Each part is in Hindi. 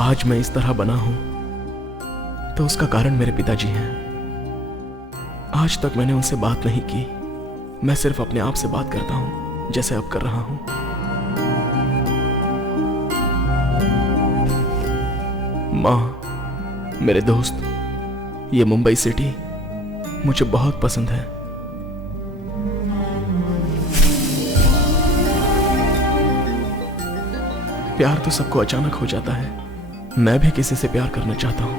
आज मैं इस तरह बना हूं तो उसका कारण मेरे पिताजी हैं। आज तक मैंने उनसे बात नहीं की, मैं सिर्फ अपने आप से बात करता हूं जैसे अब कर रहा हूं। माँ, मेरे दोस्त, ये मुंबई सिटी मुझे बहुत पसंद है। प्यार तो सबको अचानक हो जाता है। मैं भी किसी से प्यार करना चाहता हूं,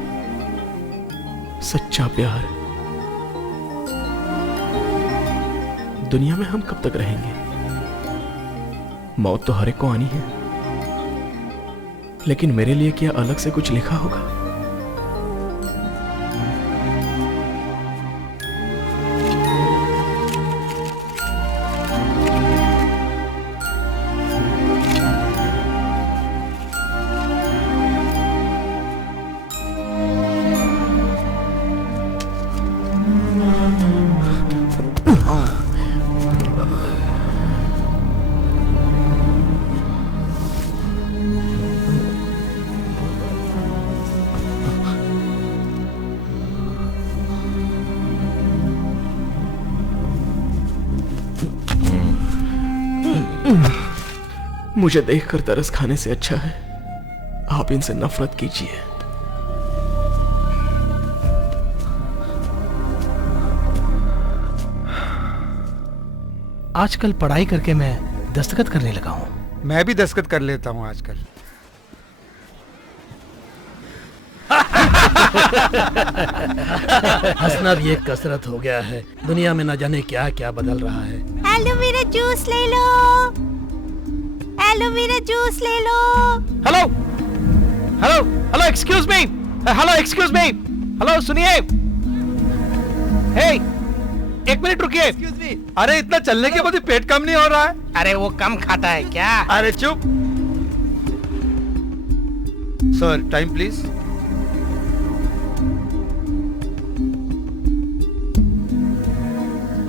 सच्चा प्यार। दुनिया में हम कब तक रहेंगे? मौत तो हर एक को आनी है, लेकिन मेरे लिए क्या अलग से कुछ लिखा होगा? मुझे देखकर तरस खाने से अच्छा है आप इनसे नफरत कीजिए। आजकल पढ़ाई करके मैं दस्तखत करने लगा हूँ। मैं भी दस्तखत कर लेता हूँ आजकल। हंसना भी एक कसरत हो गया है। दुनिया में न जाने क्या क्या बदल रहा है। एलोवेरा जूस ले लो, एलोवेरा जूस ले लो। Hello hello hello, excuse me, hello excuse me, hello सुनिए। हे, एक मिनट रुकिए। Excuse me. अरे इतना चलने के बाद भी पेट कम नहीं हो रहा है? अरे वो कम खाता है क्या? अरे चुप। Sir time please.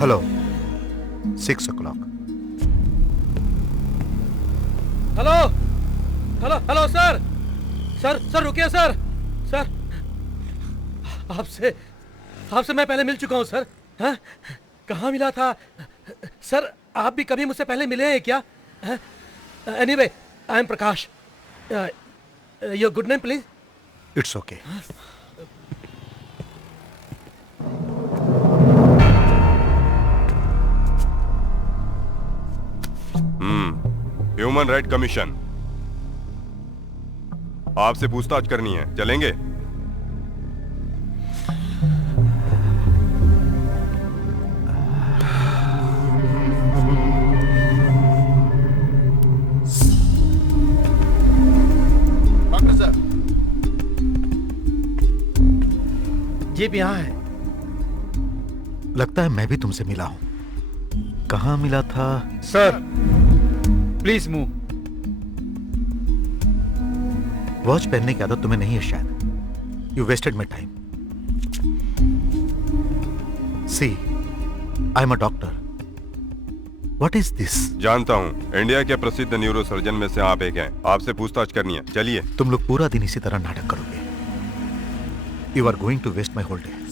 Hello, 6 o'clock। Hello hello hello sir, sir रुकिए सर। सर आपसे मैं पहले मिल चुका हूँ सर। हाँ, कहाँ मिला था सर? आप भी कभी मुझसे पहले मिले हैं क्या? Anyway, I am Prakash. Your good name please. It's okay. Human right commission आपसे पूछताछ करनी है, चलेंगे? डॉक्टर साहब। जीप यहाँ है। लगता है मैं भी तुमसे मिला हूं। कहाँ मिला था? Sir please move. वॉच पहनने की आदत तुम्हें नहीं है शायद। You wasted my time. See, I am a doctor. What is this? जानता हूं, इंडिया के प्रसिद्ध न्यूरो सर्जन में से आप एक हैं। आपसे पूछताछ करनी है, चलिए। तुम लोग पूरा दिन इसी तरह नाटक करोगे। You are going to waste my whole day.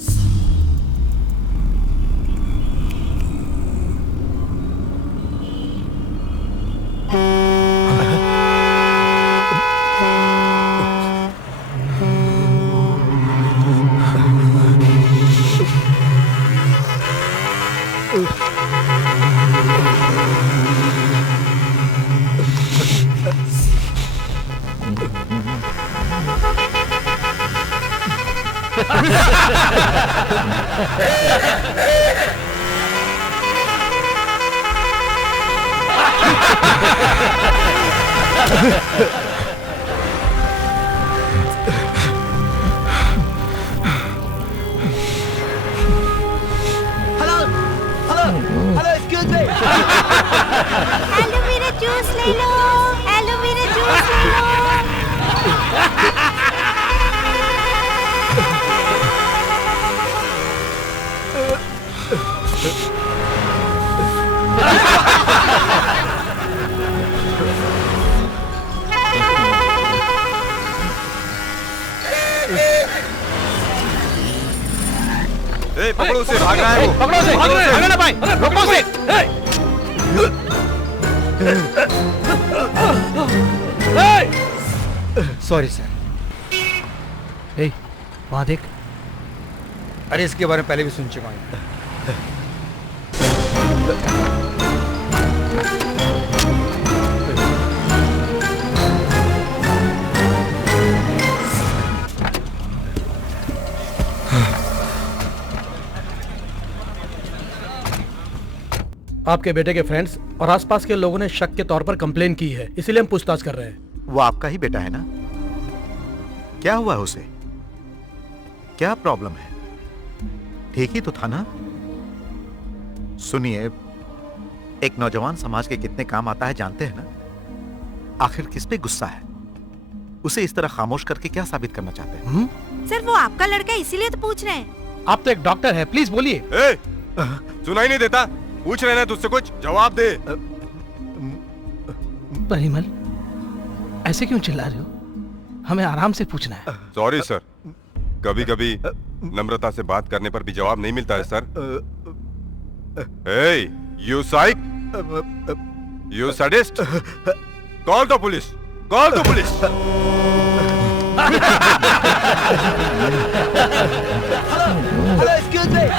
Aloe vera juice ले लो, एलोवेरा जूस ले लो। पकड़ो उसे, भाग रहा है वो। पकड़ो उसे, भाग रहे हैं। भागना ना भाई, रोको उसे। Sorry sir. ए, वहाँ देख। अरे इसके बारे में पहले भी सुन चुका हूँ। आपके बेटे के फ्रेंड्स और आसपास के लोगों ने शक के तौर पर कंप्लेन की है, इसीलिए हम पूछताछ कर रहे हैं। वो आपका ही बेटा है ना? क्या हुआ उसे? क्या प्रॉब्लम है? ठीक ही तो था ना? सुनिए, एक नौजवान समाज के कितने काम आता है जानते हैं ना? आखिर किस पे गुस्सा है? उसे इस तरह खामोश करके क्या साबित करना चाहते हैं? सर वो आपका लड़का है, इसीलिए तो पूछ रहे हैं। आप तो एक डॉक्टर है, प्लीज बोलिए। ए, सुनाई नहीं देता? पूछ रहे ना तुझसे कुछ, जवाब दे। परिमल, ऐसे क्यों चिल्ला रहे हो? हमें आराम से पूछना है। सॉरी सर, कभी कभी नम्रता से बात करने पर भी जवाब नहीं मिलता है sir. Hey, you psych? You sadist? Call the police! Call the police!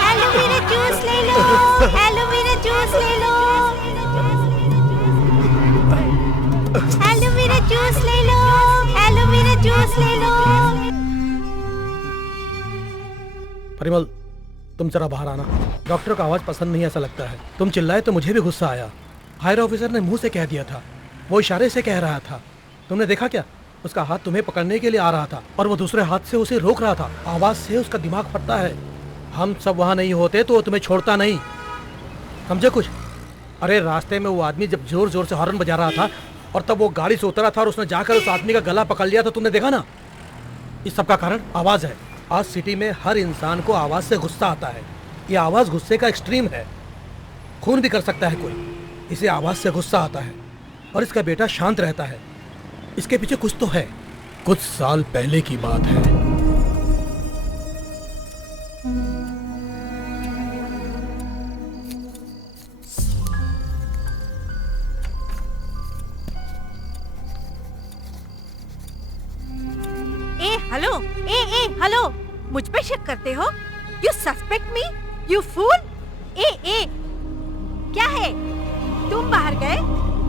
Aloe vera juice ले लो, एलोवेरा जूस ले लो, एलोवेरा जूस ले लो, एलोवेरा जूस ले लो। परिमल, तुम जरा बाहर आना। डॉक्टर को आवाज पसंद नहीं ऐसा लगता है। तुम चिल्लाए तो मुझे भी गुस्सा आया। हायर ऑफिसर ने मुंह से कह दिया था, वो इशारे से कह रहा था। तुमने देखा क्या? उसका हाथ तुम्हें पकड़ने के लिए आ रहा था और वो दूसरे हाथ से उसे रोक रहा था। आवाज से उसका दिमाग फटता है। हम सब वहां नहीं होते तो वो तुम्हें छोड़ता नहीं, समझे कुछ? अरे रास्ते में वो आदमी जब जोर जोर से हॉर्न बजा रहा था और तब वो गाड़ी से उतरा था और उसने जाकर उस आदमी का गला पकड़ लिया था, तुमने देखा ना? इस सब का कारण आवाज है। आज सिटी में हर इंसान को आवाज से गुस्सा आता है। ये आवाज गुस्से का एक्सट्रीम है। खून भी कर सकता है कोई, इसे आवाज से गुस्सा आता है। और इसका बेटा शांत रहता है, इसके पीछे कुछ तो है। कुछ साल पहले की बात है। हेलो, हेलो, मुझ पे शक करते हो? You suspect me, you fool. क्या है? तुम बाहर गए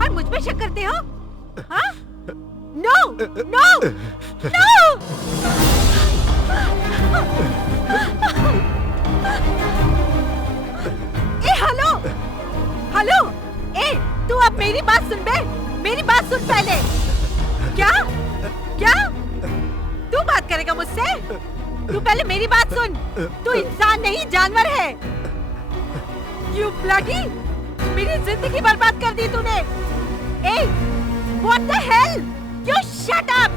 और मुझ पे शक करते हो? हाँ? No, no, no! Hello, hello, तू अब मेरी बात सुन बे, मेरी बात सुन पहले। क्या? तू बात करेगा मुझसे? तू पहले मेरी बात सुन। तू इंसान नहीं, जानवर है। You bloody! मेरी जिंदगी बर्बाद कर दी तूने। What the hell? You shut up!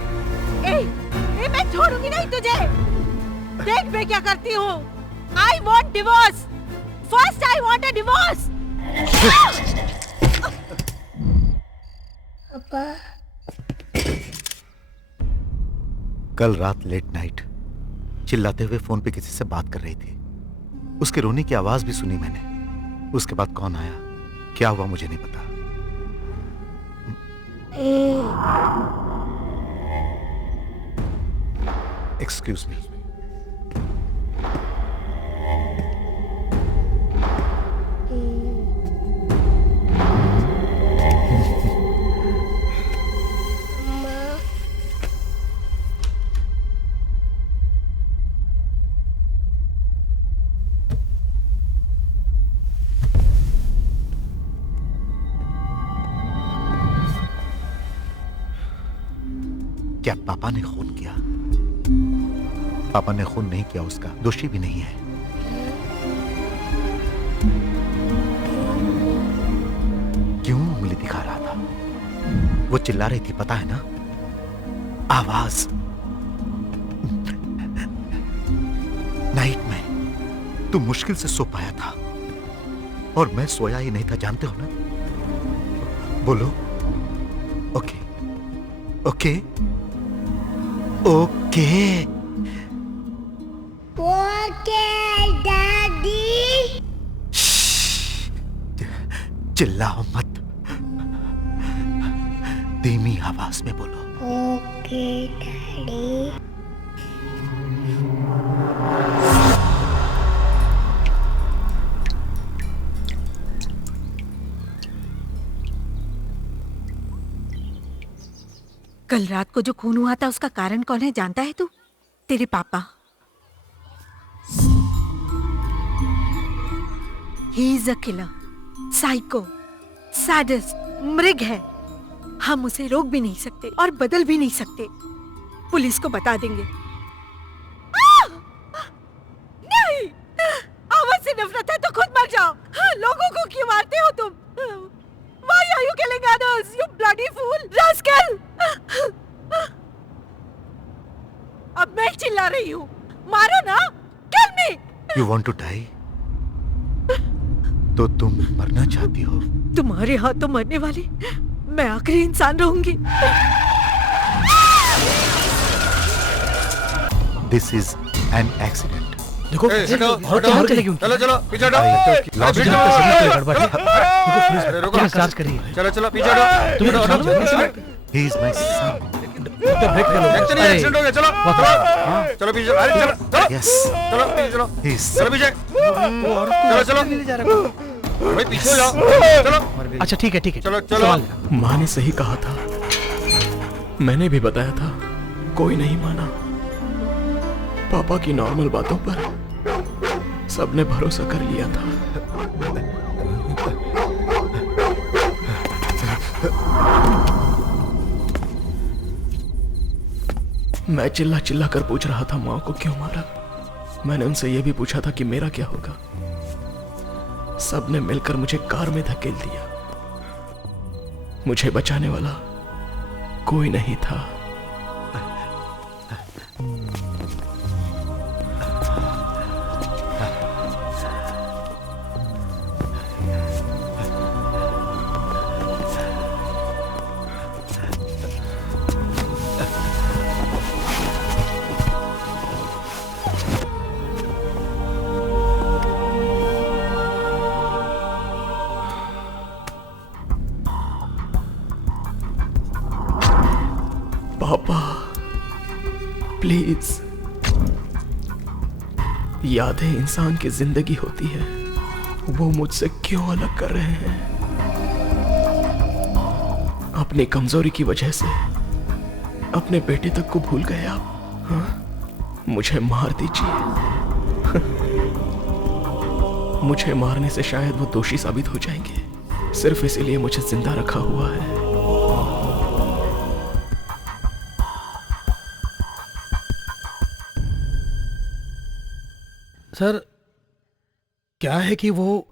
मैं छोड़ूंगी नहीं तुझे। देख मैं क्या करती हूँ। I want divorce. First I want a divorce. कल रात लेट नाइट चिल्लाते हुए फोन पे किसी से बात कर रही थी। उसके रोने की आवाज भी सुनी मैंने। उसके बाद कौन आया, क्या हुआ मुझे नहीं पता। Excuse me. क्या पापा ने खून किया? पापा ने खून नहीं किया, उसका दोषी भी नहीं है। क्यों उंगली दिखा रहा था? वो चिल्ला रही थी, पता है ना? आवाज। नाइट में तू मुश्किल से सो पाया था और मैं सोया ही नहीं था, जानते हो ना? बोलो। Okay, okay, okay. Okay daddy. चिल्लाओ मत, धीमी आवाज में बोलो। Okay daddy. कल रात को जो खून हुआ था उसका कारण कौन है जानता है तू? तेरे पापा। He is a killer, psycho, sadist, मृग है। हम उसे रोक भी नहीं सकते और बदल भी नहीं सकते। पुलिस को बता देंगे। नहीं, आवाज से नफरत है तो खुद मर जाओ। लोगों को क्यों मारते हो तुम? Why are you killing others, you bloody fool, rascal? अब मैं चिल्ला रही हूँ, मारो ना, kill me. You want to die? तो तुम मरना चाहती हो? तुम्हारे हाथों मरने वाली मैं आखिरी इंसान रहूंगी। This is an accident. देखो ए, हटो, और हटो, कहाँ चलेगी उनकी? चलो चलो पीछे हटो। लॉजिक पीछे में हटो। तो सही गड़बड़ है। देखो पुलिस अरे रुको, क्या जांच कर रही है? चलो चलो पीछे हटो। तुम्हें हटो, तो हटो। जान He is my son. Break कर लो। एक्सीडेंट अरे, एक्सीडेंट हो गया, चलो चलो चलो पीछे, अरे चलो चलो Yes. चलो पीछे चलो, He is. चलो पीछे, चलो चलो भाई पीछे हो जाओ, चलो अच्छा ठीक है चलो चलो। संभाल लेना। माँ ने सही कहा था, मैंने भी बताया था, कोई नहीं माना। पापा की नॉर्मल बातों पर सबने भरोसा कर लिया था। मैं चिल्ला चिल्ला कर पूछ रहा था माँ को क्यों मारा। मैंने उनसे यह भी पूछा था कि मेरा क्या होगा। सबने मिलकर मुझे कार में धकेल दिया। मुझे बचाने वाला कोई नहीं था। पापा प्लीज, यादें इंसान की जिंदगी होती है, वो मुझसे क्यों अलग कर रहे हैं? अपनी कमजोरी की वजह से अपने बेटे तक को भूल गए आप। हाँ? मुझे मार दीजिए। मुझे मारने से शायद वो दोषी साबित हो जाएंगे। सिर्फ इसीलिए मुझे जिंदा रखा हुआ है। सर क्या है कि वो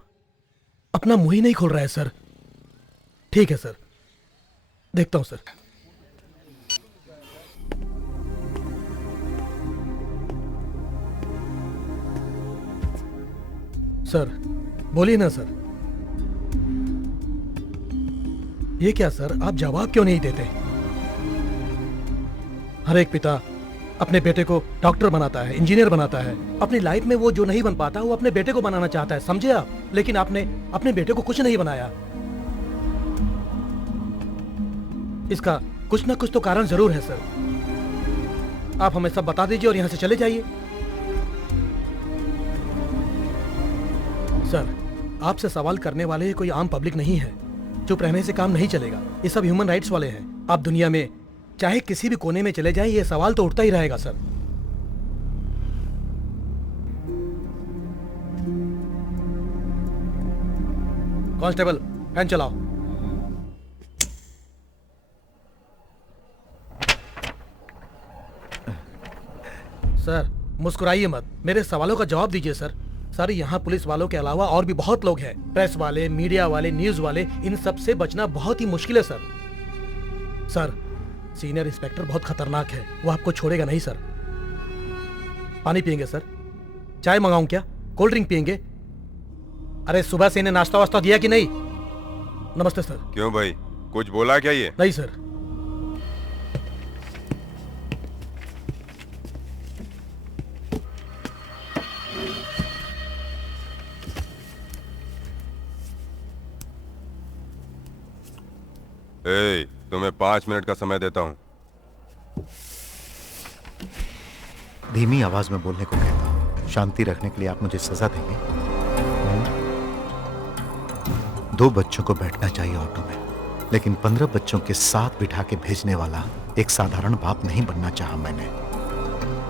अपना मुंह ही नहीं खोल रहा है सर। ठीक है सर, देखता हूं सर। सर बोलिए ना सर। ये क्या सर, आप जवाब क्यों नहीं देते? हर एक पिता अपने बेटे को डॉक्टर बनाता है, इंजीनियर बनाता है। अपनी लाइफ में वो जो नहीं बन पाता वो अपने बेटे को बनाना चाहता है, समझे आप? लेकिन आपने अपने बेटे को कुछ नहीं बनाया। इसका कुछ ना कुछ तो कारण जरूर है सर। आप हमें सब बता दीजिए और यहां से चले जाइए। सर आपसे सवाल करने वाले कोई आम पब्लिक नहीं है। चुप रहने से काम नहीं चलेगा। ये सब ह्यूमन राइट्स वाले हैं। आप दुनिया में चाहे किसी भी कोने में चले जाएं, ये सवाल तो उठता ही रहेगा सर। कांस्टेबल फैन चलाओ। सर मुस्कुराइए मत, मेरे सवालों का जवाब दीजिए सर। सर यहाँ पुलिस वालों के अलावा और भी बहुत लोग हैं, प्रेस वाले, मीडिया वाले, न्यूज वाले। इन सब से बचना बहुत ही मुश्किल है सर। सर सीनियर इंस्पेक्टर बहुत खतरनाक है, वो आपको छोड़ेगा नहीं सर। पानी पियेंगे सर? चाय मंगाऊं क्या? कोल्ड ड्रिंक पियेंगे? अरे सुबह से इन्हें नाश्ता वास्ता दिया कि नहीं? नमस्ते सर। क्यों भाई, कुछ बोला क्या ये? नहीं सर। तुम्हें 5 मिनट का समय देता हूं। धीमी आवाज में बोलने को कहता हूं। शांति रखने के लिए आप मुझे सजा देंगे? 2 बच्चों को बैठना चाहिए ऑटो में, लेकिन 15 बच्चों के साथ बिठा के भेजने वाला एक साधारण बाप नहीं बनना चाहा मैंने।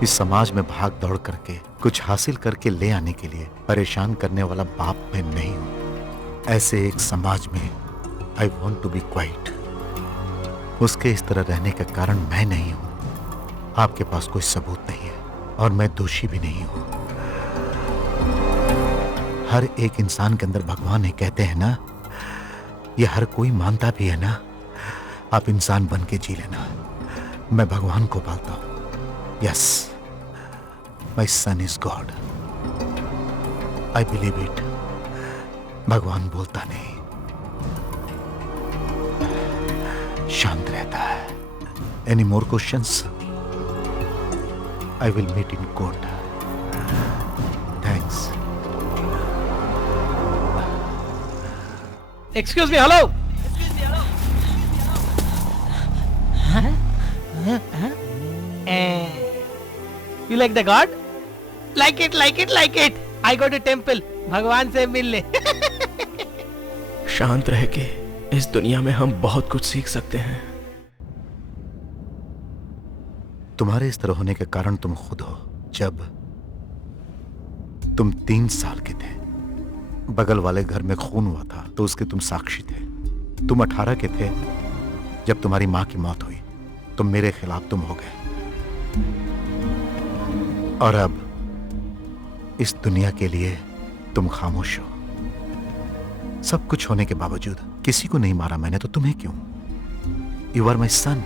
इस समाज में भाग दौड़ करके कुछ हासिल करके ले आने के लिए परेशान करने वाला बाप मैं नहीं हूं। ऐसे एक समाज में I want to be quiet. उसके इस तरह रहने का कारण मैं नहीं हूं। आपके पास कोई सबूत नहीं है और मैं दोषी भी नहीं हूं। हर एक इंसान के अंदर भगवान है कहते हैं ना, ये हर कोई मानता भी है ना। आप इंसान बन के जी लेना, मैं भगवान को पालता हूं। Yes, my son is God, I believe it. भगवान बोलता नहीं, शांत रहता है। Any more questions? I will meet in court. Thanks. Excuse me, hello. You like the God? Like it, like it, like it. I go to temple. भगवान से मिल ले। शांत रह के इस दुनिया में हम बहुत कुछ सीख सकते हैं। तुम्हारे इस तरह होने के कारण तुम खुद हो। जब तुम 3 साल के थे, बगल वाले घर में खून हुआ था तो उसके तुम साक्षी थे। तुम 18 के थे जब तुम्हारी मां की मौत हुई तो मेरे खिलाफ तुम हो गए। और अब इस दुनिया के लिए तुम खामोश हो। सब कुछ होने के बावजूद किसी को नहीं मारा मैंने, तो तुम्हें क्यों? You are my son,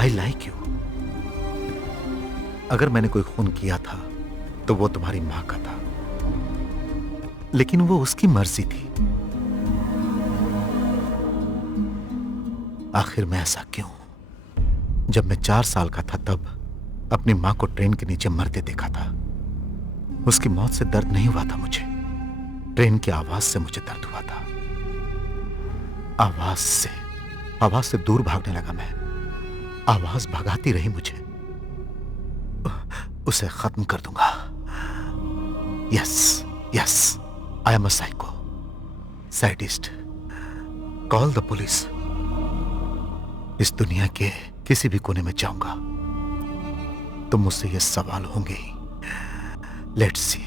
I like you. अगर मैंने कोई खून किया था तो वो तुम्हारी मां का था, लेकिन वो उसकी मर्जी थी। आखिर मैं ऐसा क्यों? जब मैं 4 साल का था तब अपनी मां को ट्रेन के नीचे मरते देखा था। उसकी मौत से दर्द नहीं हुआ था मुझे, ट्रेन की आवाज से मुझे दर्द हुआ था। आवाज से दूर भागने लगा मैं। आवाज भगाती रही मुझे। उसे खत्म कर दूंगा। Yes, I am a psycho, sadist. Call the police. इस दुनिया के किसी भी कोने में जाऊंगा तो मुझसे ये सवाल होंगे ही। Let's see.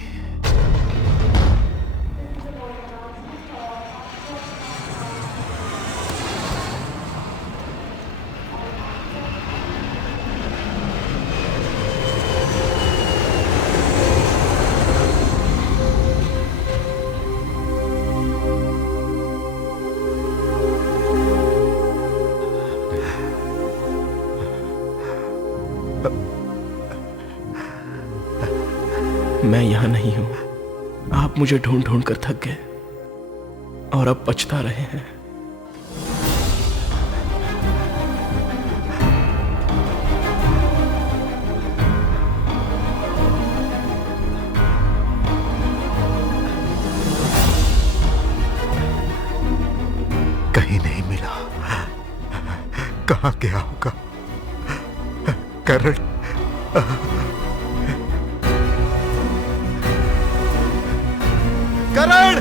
मैं यहां नहीं हूं। आप मुझे ढूंढ ढूंढ कर थक गए और अब पछता रहे हैं। कहीं नहीं मिला। कहां गया होगा? करण, करण!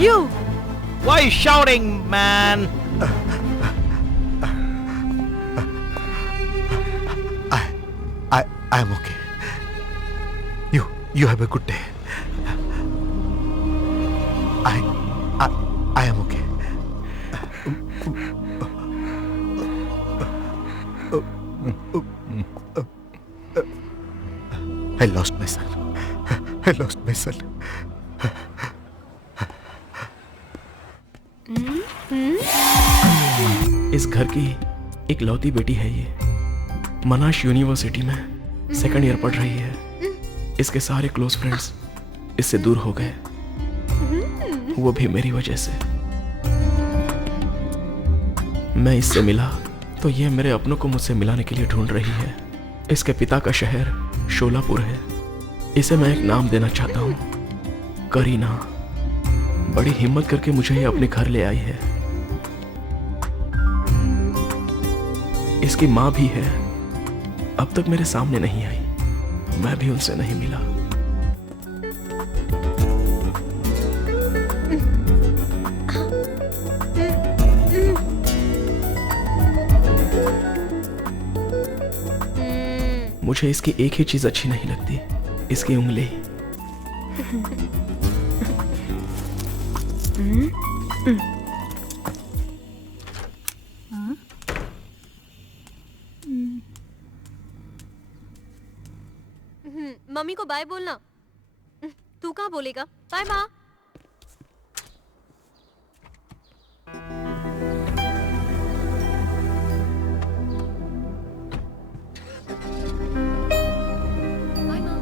You! Why are you shouting, man? I am okay. You have a good day. I am okay. I lost my son. इस घर की एक लौती बेटी है ये। मनाश यूनिवर्सिटी में 2nd ईयर पढ़ रही है। इसके सारे क्लोज फ्रेंड्स इससे दूर हो गए, वो भी मेरी वजह से। मैं इससे मिला तो ये मेरे अपनों को मुझसे मिलाने के लिए ढूंढ रही है। इसके पिता का शहर शोलापुर है। इसे मैं एक नाम देना चाहता हूँ, करीना बड़ी हिम्मत करके मुझे ये अपने घर ले आई है। इसकी माँ भी है, अब तक मेरे सामने नहीं आई, मैं भी उनसे नहीं मिला। मुझे इसकी एक ही चीज अच्छी नहीं लगती, इसकी उंगली। मम्मी को बाय बोलना। तू कहाँ बोलेगा? बाय माँ। बाय माँ।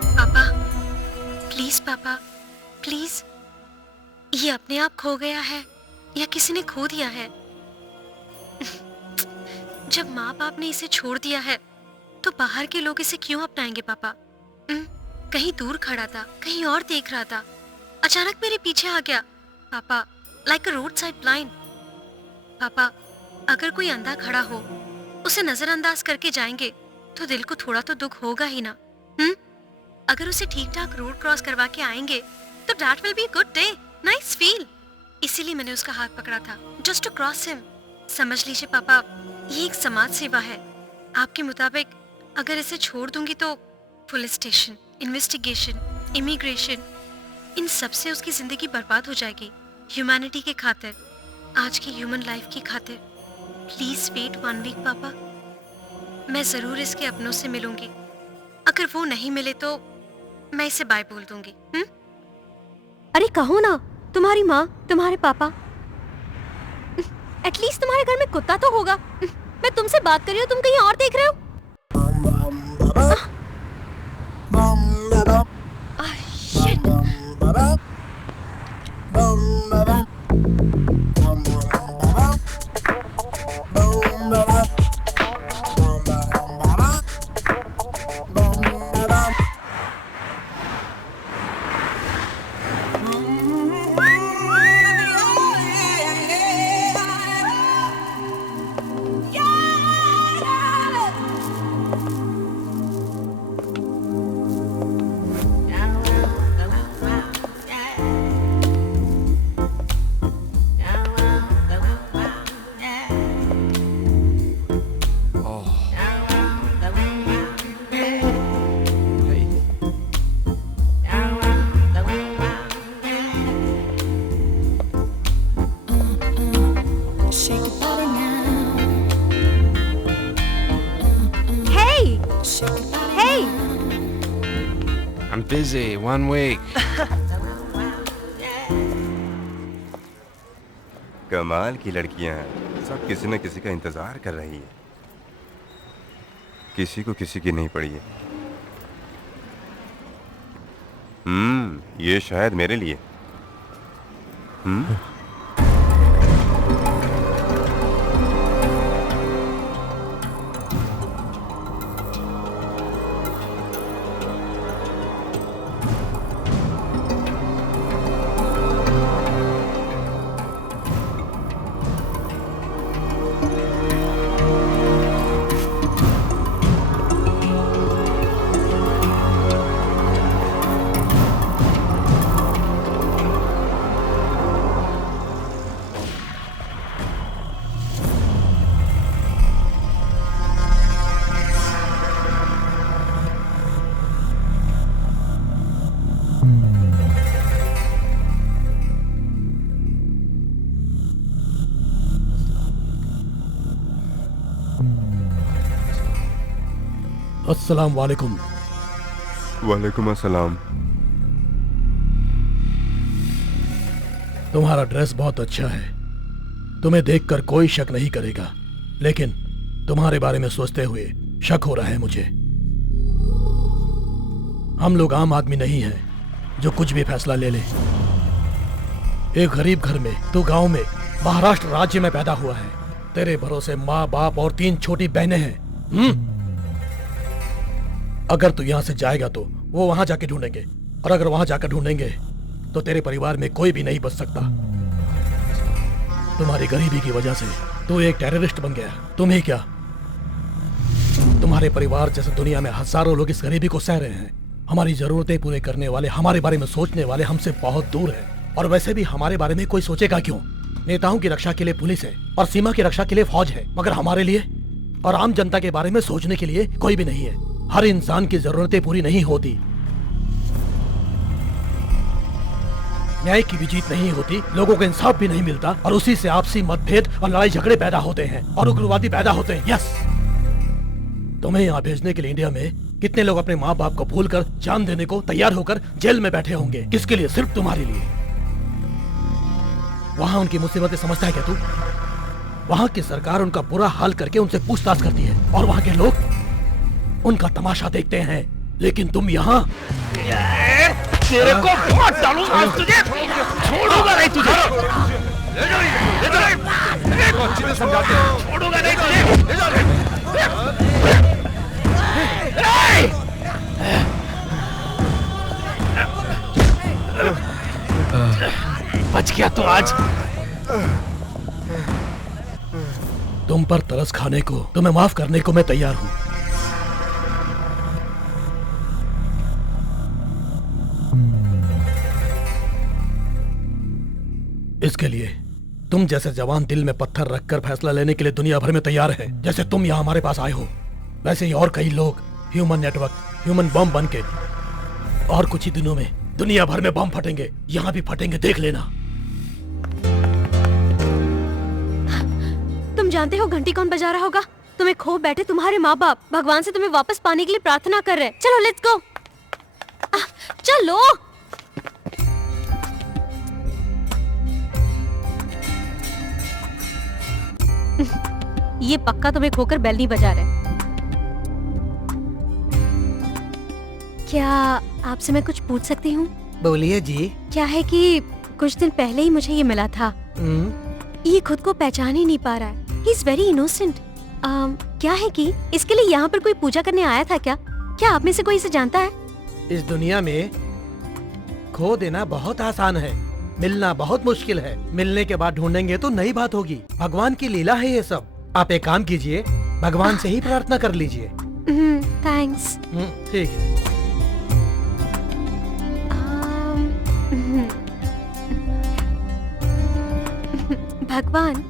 पापा प्लीज, पापा प्लीज, ये अपने आप खो गया है या किसी ने खो दिया है? जब माँ बाप ने इसे छोड़ दिया है तो बाहर के लोग इसे क्यों अपनाएंगे पापा? कहीं दूर खड़ा था, कहीं और देख रहा था, अचानक मेरे पीछे आ गया पापा, लाइक अ रोड साइड ब्लाइंड। पापा अगर कोई अंधा खड़ा हो, उसे नजरअंदाज करके जाएंगे तो दिल को थोड़ा तो दुख होगा ही ना। अगर उसे ठीक ठाक रोड क्रॉस करवा के आएंगे तो that will be good day, nice feel. इसीलिए मैंने उसका हाथ पकड़ा था, जस्ट टू क्रॉस हिम। समझ लीजिए पापा, ये एक समाज सेवा है। आपके मुताबिक अगर इसे छोड़ दूंगी तो पुलिस स्टेशन, इन्वेस्टिगेशन, इमिग्रेशन, इन सब से उसकी जिंदगी बर्बाद हो जाएगी। ह्यूमैनिटी के खातिर, आज की ह्यूमन लाइफ की खातिर प्लीज वेट 1 वीक पापा। मैं जरूर इसके अपनों से मिलूंगी। अगर वो नहीं मिले तो मैं इसे बाय बोल दूंगी। अरे कहो ना, तुम्हारी माँ, तुम्हारे पापा, एटलीस्ट तुम्हारे घर में कुत्ता तो होगा। मैं तुमसे बात कर रही हूँ, तुम कहीं और देख रहे हो। शिट। I'm busy, 1 week. कमाल की लड़कियां हैं, सब किसी न किसी का इंतजार कर रही है। किसी को किसी की नहीं पड़ी है। ये शायद मेरे लिए। अस्सलाम वालेकुम। वालेकुम अस्सलाम। तुम्हारा ड्रेस बहुत अच्छा है, तुम्हें देखकर कोई शक नहीं करेगा, लेकिन तुम्हारे बारे में सोचते हुए शक हो रहा है मुझे। हम लोग आम आदमी नहीं हैं जो कुछ भी फैसला ले ले। एक गरीब घर में, तू गांव में, महाराष्ट्र राज्य में पैदा हुआ है। तेरे भरोसे माँ बाप और 3 छोटी बहनें हैं। अगर तू यहाँ से जाएगा तो वो वहां जाके ढूंढेंगे, और अगर वहां जाकर ढूंढेंगे तो तेरे परिवार में कोई भी नहीं बच सकता। तुम्हारी गरीबी की वजह से तू एक टेररिस्ट बन गया। तुम ही क्या, तुम्हारे परिवार जैसे दुनिया में हजारों लोग इस गरीबी को सह रहे हैं। हमारी जरूरतें पूरे करने वाले, हमारे बारे में सोचने वाले हमसे बहुत दूर हैं। और वैसे भी हमारे बारे में कोई सोचेगा क्यों? नेताओं की रक्षा के लिए पुलिस है और सीमा की रक्षा के लिए फौज है, मगर हमारे लिए और आम जनता के बारे में सोचने के लिए कोई भी नहीं है। हर इंसान की जरूरतें पूरी नहीं होती, न्याय की भी जीत नहीं होती, लोगों को इंसाफ भी नहीं मिलता, और उसी से आपसी मतभेद और लड़ाई झगड़े पैदा होते हैं और उग्रवादी पैदा होते हैं। यस, तुम्हें यहाँ भेजने के लिए इंडिया में कितने लोग अपने माँ बाप को भूलकर जान देने को तैयार होकर जेल में बैठे होंगे। किसके लिए? सिर्फ तुम्हारे लिए। वहाँ उनकी मुसीबतें समझता है क्या तू? वहाँ की सरकार उनका बुरा हाल करके उनसे पूछताछ करती है और वहाँ के लोग उनका तमाशा देखते हैं। लेकिन तुम यहाँ तेरे को बहुत डालूंगा आज तुझे, छोड़ूंगा नहीं तुझे। अच्छी से समझाते हो। छोड़ूंगा नहीं तुझे। बच गया तो आज। तुम पर तरस खाने को, तुम्हें माफ करने को मैं तैयार हूँ। इसके लिए तुम जैसे जवान दिल में पत्थर रखकर फैसला लेने के लिए दुनिया भर में तैयार है। जैसे तुम यहाँ हमारे पास आए हो, वैसे ही और कई लोग ह्यूमन नेटवर्क, ह्यूमन बम बन के, और कुछ ही दिनों में दुनिया भर में बम फटेंगे, यहाँ भी फटेंगे, देख लेना। तुम जानते हो घंटी कौन बजा रहा होगा? तुम्हें खो बैठे तुम्हारे माँ बाप भगवान से तुम्हें वापस पाने के लिए प्रार्थना कर रहे हैं। चलो लेट्स गो, चलो। ये पक्का तुम्हें खोकर बेल नहीं बजा रहे। क्या आपसे मैं कुछ पूछ सकती हूँ? बोलिए जी। क्या है कि कुछ दिन पहले ही मुझे ये मिला था। ये खुद को पहचान ही नहीं पा रहा है। He is very innocent। क्या है कि इसके लिए यहाँ पर कोई पूजा करने आया था क्या? क्या आप में से कोई इसे जानता है? इस दुनिया में खो देना बहुत आसान है, मिलना बहुत मुश्किल है। मिलने के बाद ढूंढेंगे तो नई बात होगी। भगवान की लीला है ये सब। आप एक काम कीजिए, भगवान से ही प्रार्थना कर लीजिए। थैंक्स। ठीक है। भगवान,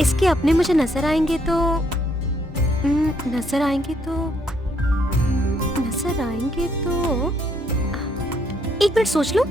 इसके अपने मुझे नजर आएंगे तो एक मिनट सोच लूं।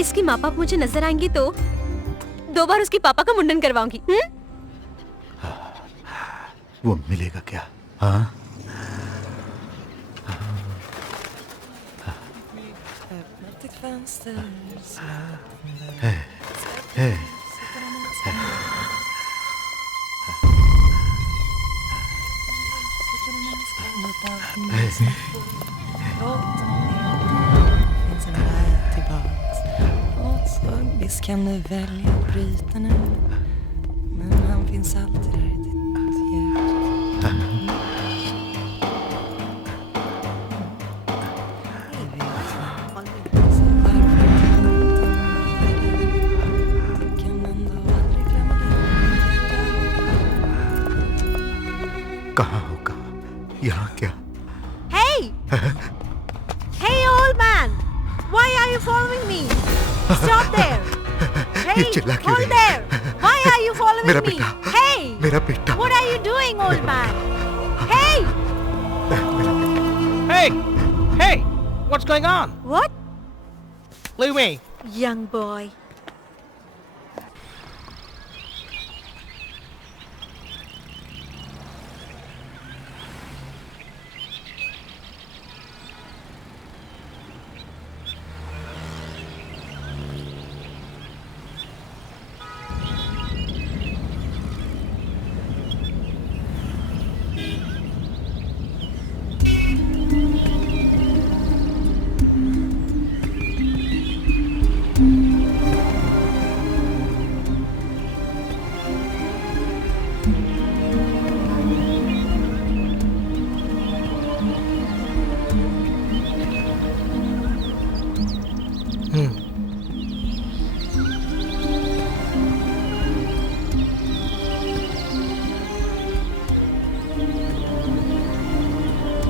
इसकी माँ बाप मुझे नजर आएंगे तो 2 बार उसकी पापा का मुंडन करवाऊंगी। वो मिलेगा क्या? हाँ? है। Visst kan du välja att bryta nu, men han finns alltid där i ditt hjärta. कहाँ होगा? यहाँ क्या? you following me? Stop there. Hey, चिल्ला क्यों hold रही है? there. Why are you following मेरा me? बेटा। Hey, मेरा बेटा। what are you doing, old man? Hey, Hey! Hey! What's going on? what? Leave me. Young boy.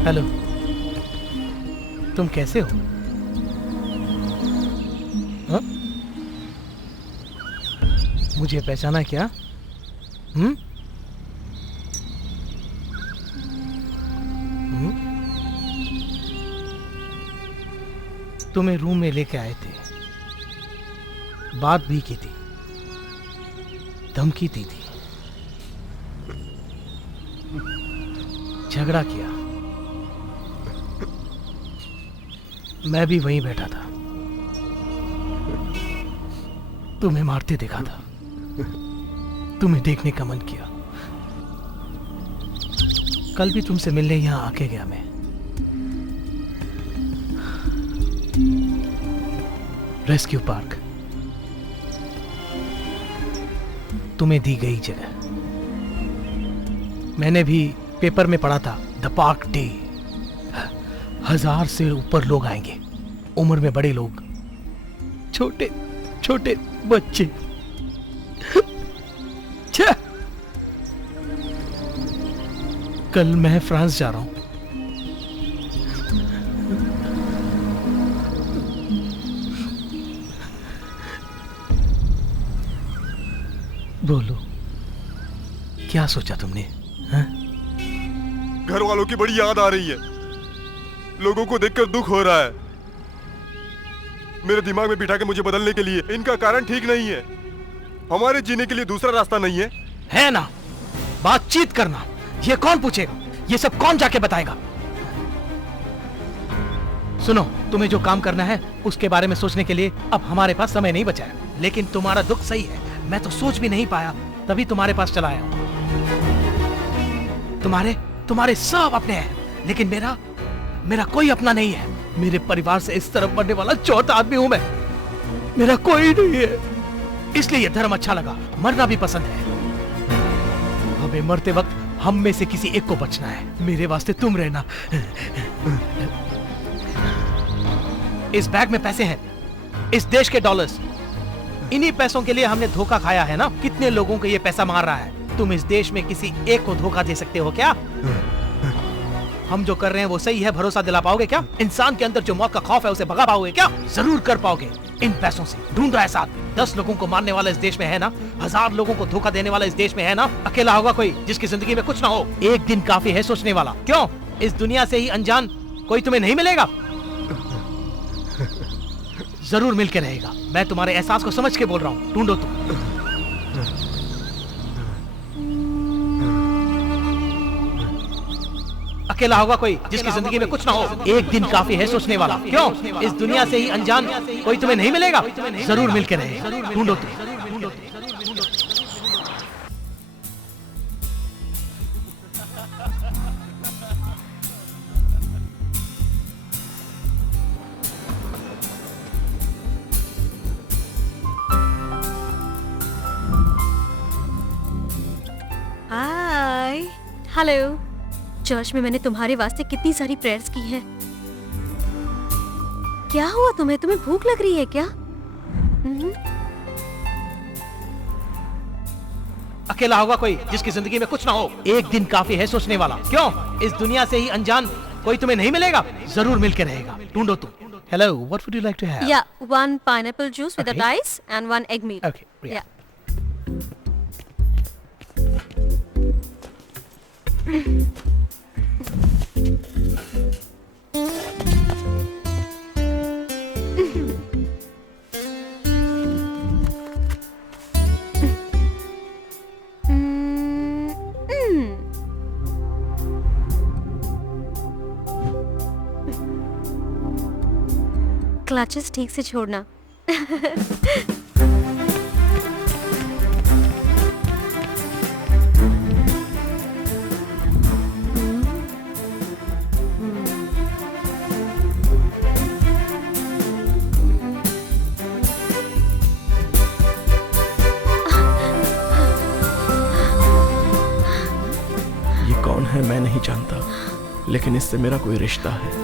Hello, तुम कैसे हो? हाँ? मुझे पहचाना क्या? तुम्हें रूम में लेके आए थे, बात भी की थी, धमकी दी थी, झगड़ा किया। मैं भी वहीं बैठा था, तुम्हें मारते देखा था, तुम्हें देखने का मन किया। कल भी तुमसे मिलने यहां आके गया मैं। रेस्क्यू पार्क, तुम्हें दी गई जगह। मैंने भी पेपर में पढ़ा था, द पार्क डे। 1000 से ऊपर लोग आएंगे, उम्र में बड़े लोग, छोटे छोटे बच्चे। छे! कल मैं फ्रांस जा रहा हूं। बोलो, क्या सोचा तुमने? हाँ? घर वालों की बड़ी याद आ रही है, लोगों को देखकर दुख हो रहा है। मेरे दिमाग में बिठा के मुझे बदलने के लिए इनका कारण ठीक नहीं है। हमारे जीने के लिए दूसरा रास्ता नहीं है। है ना, बातचीत करना। ये कौन पूछेगा? ये सब कौन जाके बताएगा? सुनो, तुम्हें जो काम करना है उसके बारे में सोचने के लिए अब हमारे पास समय नहीं बचा है। लेकिन तुम्हारा दुख सही है, मैं तो सोच भी नहीं पाया, तभी तुम्हारे पास चला आया हूं। तुम्हारे सब अपने हैं, लेकिन मेरा कोई अपना नहीं है। मेरे परिवार से इस तरफ मरने वाला चौथा आदमी हूं मैं। मेरा कोई नहीं है, इसलिए यह धर्म अच्छा लगा, मरना भी पसंद है। हमें मरते वक्त हम में से किसी एक को बचना है। मेरे वास्ते तुम रहना। इस बैग में पैसे हैं, इस देश के डॉलर्स। इन्हीं पैसों के लिए हमने धोखा खाया है ना। कितने लोगों को ये पैसा मार रहा है। तुम इस देश में किसी एक को धोखा दे सकते हो क्या? हम जो कर रहे हैं वो सही है, भरोसा दिला पाओगे क्या? इंसान के अंदर जो मौत का खौफ है उसे भगा पाओगे क्या? जरूर कर पाओगे। इन पैसों से ढूंढ रहा है साथ। 10 लोगों को मारने वाला इस देश में है ना, 1000 लोगों को धोखा देने वाला इस देश में है ना। अकेला होगा कोई जिसकी जिंदगी में कुछ ना हो। एक दिन काफी है सोचने वाला। क्यों? इस दुनिया से ही अनजान कोई तुम्हें नहीं मिलेगा? जरूर मिलके रहेगा। मैं तुम्हारे एहसास को समझ के बोल रहा हूँ। ढूंढो तुम। अकेला होगा कोई जिसकी जिंदगी में कुछ ना हो। एक दिन काफी है सोचने वाला। क्यों? इस दुनिया से ही अनजान कोई तुम्हें नहीं मिलेगा? जरूर मिलके रहेगा। ढूंढो तुम। हाय। हेलो। चर्च में मैंने तुम्हारे वास्ते कितनी सारी प्रेयर्स की हैं। क्या हुआ तुम्हें? तुम्हें भूख लग रही है क्या? अकेला होगा कोई जिसकी जिंदगी में कुछ ना हो। एक दिन काफी है सोचने वाला। क्यों? इस दुनिया से ही अनजान कोई तुम्हें नहीं मिलेगा? जरूर मिलके रहेगा। ढूंढो तुम। Hello, what would you like to have? Yeah, 1 pineapple juice with Okay. a ice and 1 egg meal. Okay, yeah. Yeah. Clutches ठीक से छोड़ना। ये कौन है मैं नहीं जानता, लेकिन इससे मेरा कोई रिश्ता है।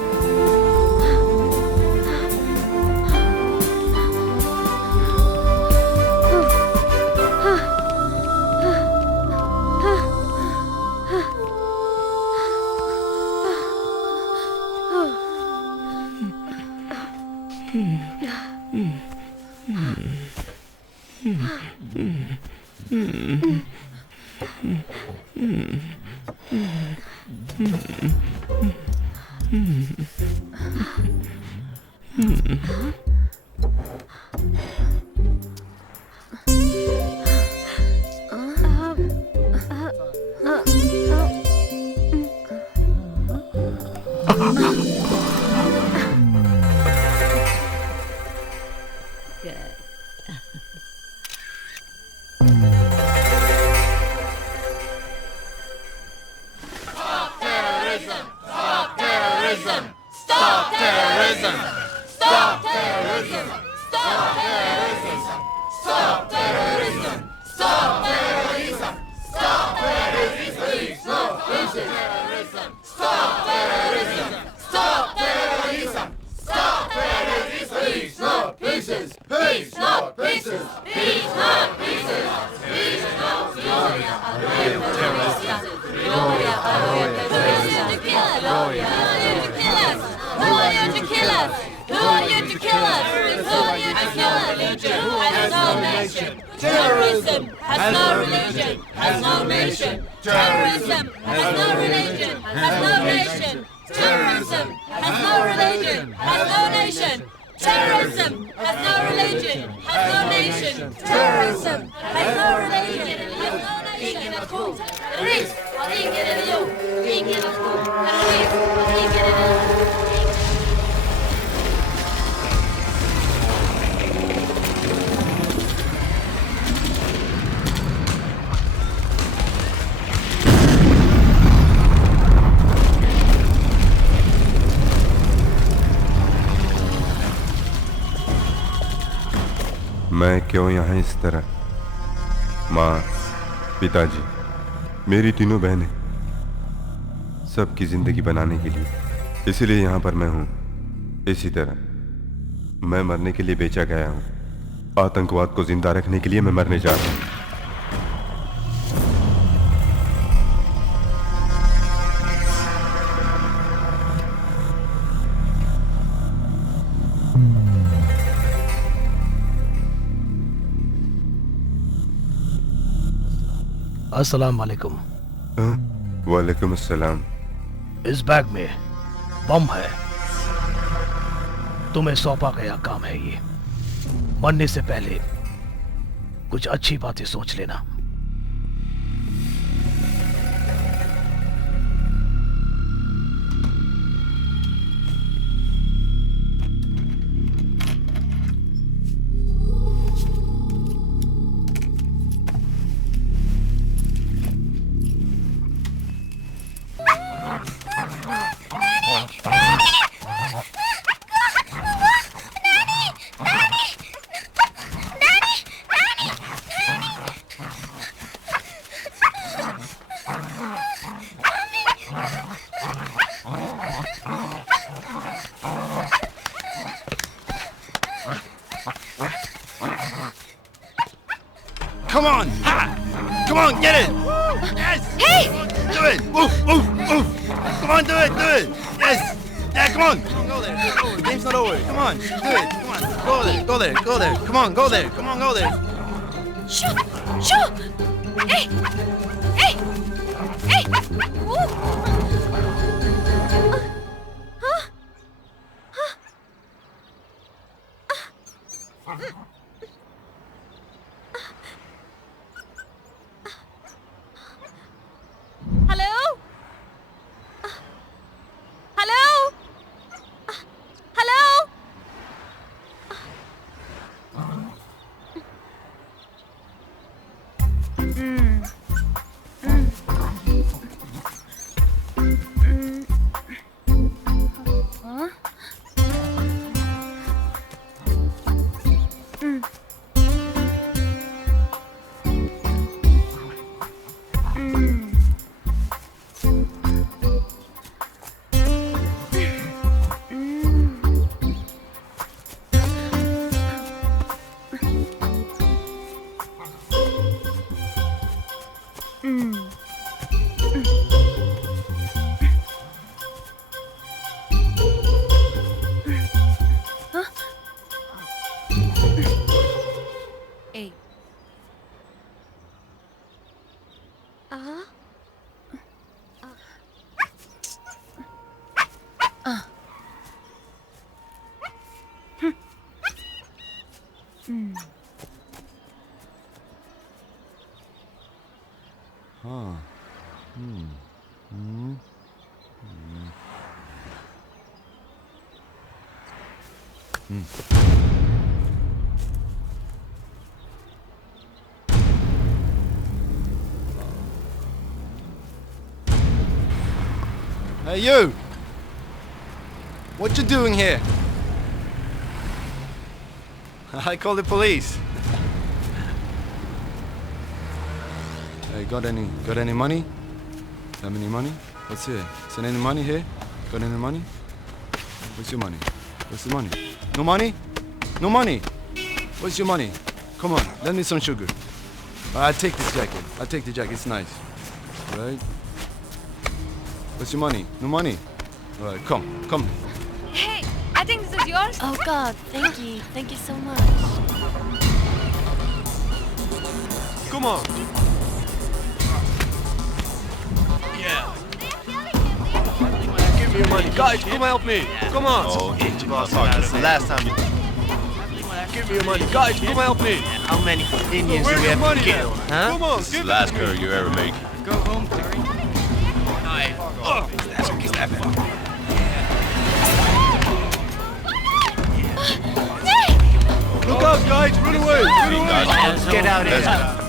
Terrorism has no religion, has no nation. Terrorism has no religion, has no nation. Terrorism has no religion, has no nation. Terrorism has no religion, has no nation. Terrorism has no religion, has no nation. Ingen är cool, terrorist har ingen religion. Ingen är cool, terrorist har ingen religion. मैं क्यों यहाँ इस तरह? माँ, पिताजी, मेरी तीनों बहनें, सबकी जिंदगी बनाने के लिए, इसीलिए यहाँ पर मैं हूँ। इसी तरह मैं मरने के लिए बेचा गया हूँ। आतंकवाद को जिंदा रखने के लिए मैं मरने जा रहा हूँ। अस्सलाम वालेकुम। वालेकुम अस्सलाम। इस बैग में बम है। तुम्हें सौंपा गया काम है ये। मरने से पहले कुछ अच्छी बातें सोच लेना। Come on! Ha! Come on, get it! Yes! Hey! Do it! Move! Move! Move! Come on, do it! Do it! Yes! Yeah, come on! Go there. It's not over. Game's not over. Come on. Do it. Come on. Go there. Go there. Go there. Come on. Go there. Come on. Go there. Shoo! Shoo! Hey! Hey! Hey! Ooh! Hello? Hello? Hello? Hey. Hey, you! What you doing here? I call the police. Hey, got any money? Have any money? What's here? Is there any money here? Got any money? What's your money? What's the money? No money? No money? What's your money? Come on, lend me some sugar. I'll take this jacket. I'll take the jacket, it's nice. All right? What's your money? No money? All right, come. Hey, I think this is yours. Oh God, thank you. Thank you so much. Come on. Give me your money. Guys, come help me. Come on. Oh, it's the last time. Give me your money. Guys, come help me. How many Indians do we have to kill? Huh? Come on. This is the last girl you ever make. Go home, Terry. Look out, guys. Run away. Run away. Let's get out of here.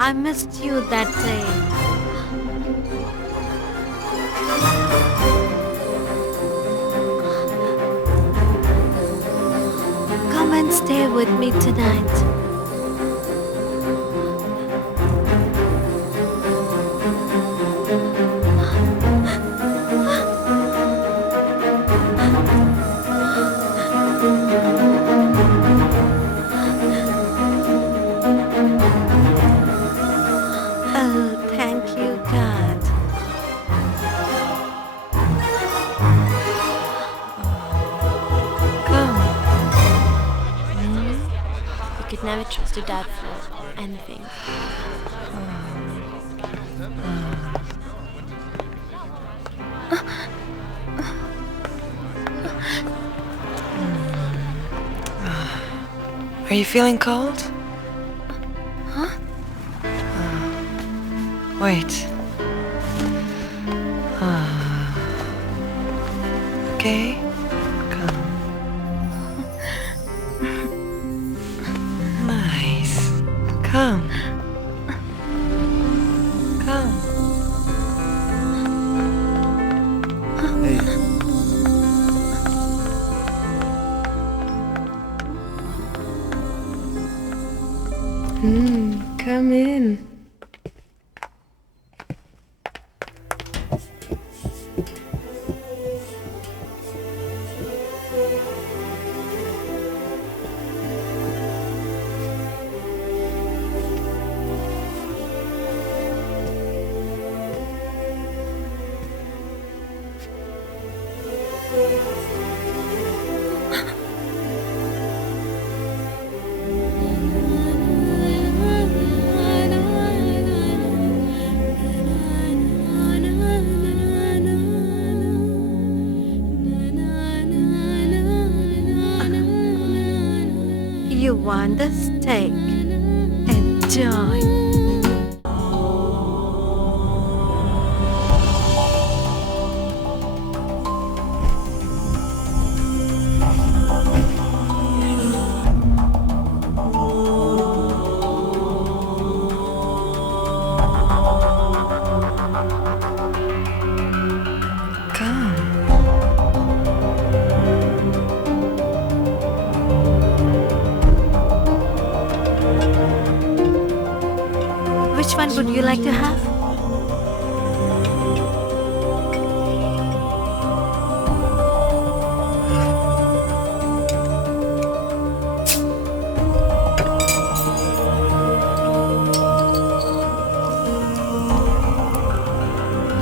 I missed you that day. Come and stay with me tonight. never trusted Dad for anything. Are you feeling cold? Huh? Wait. Okay. Come. Nice. Come. Come. Hey. Come in. You want the steak? Enjoy. Which one would you like to have?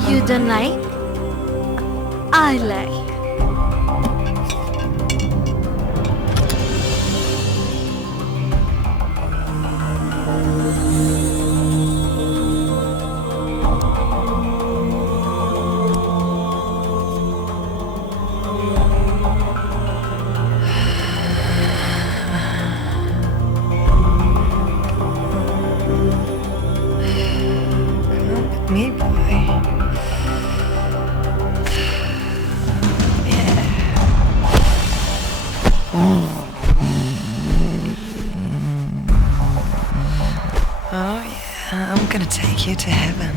You don't like? I like. Me, boy. Oh, yeah, I'm gonna take you to heaven.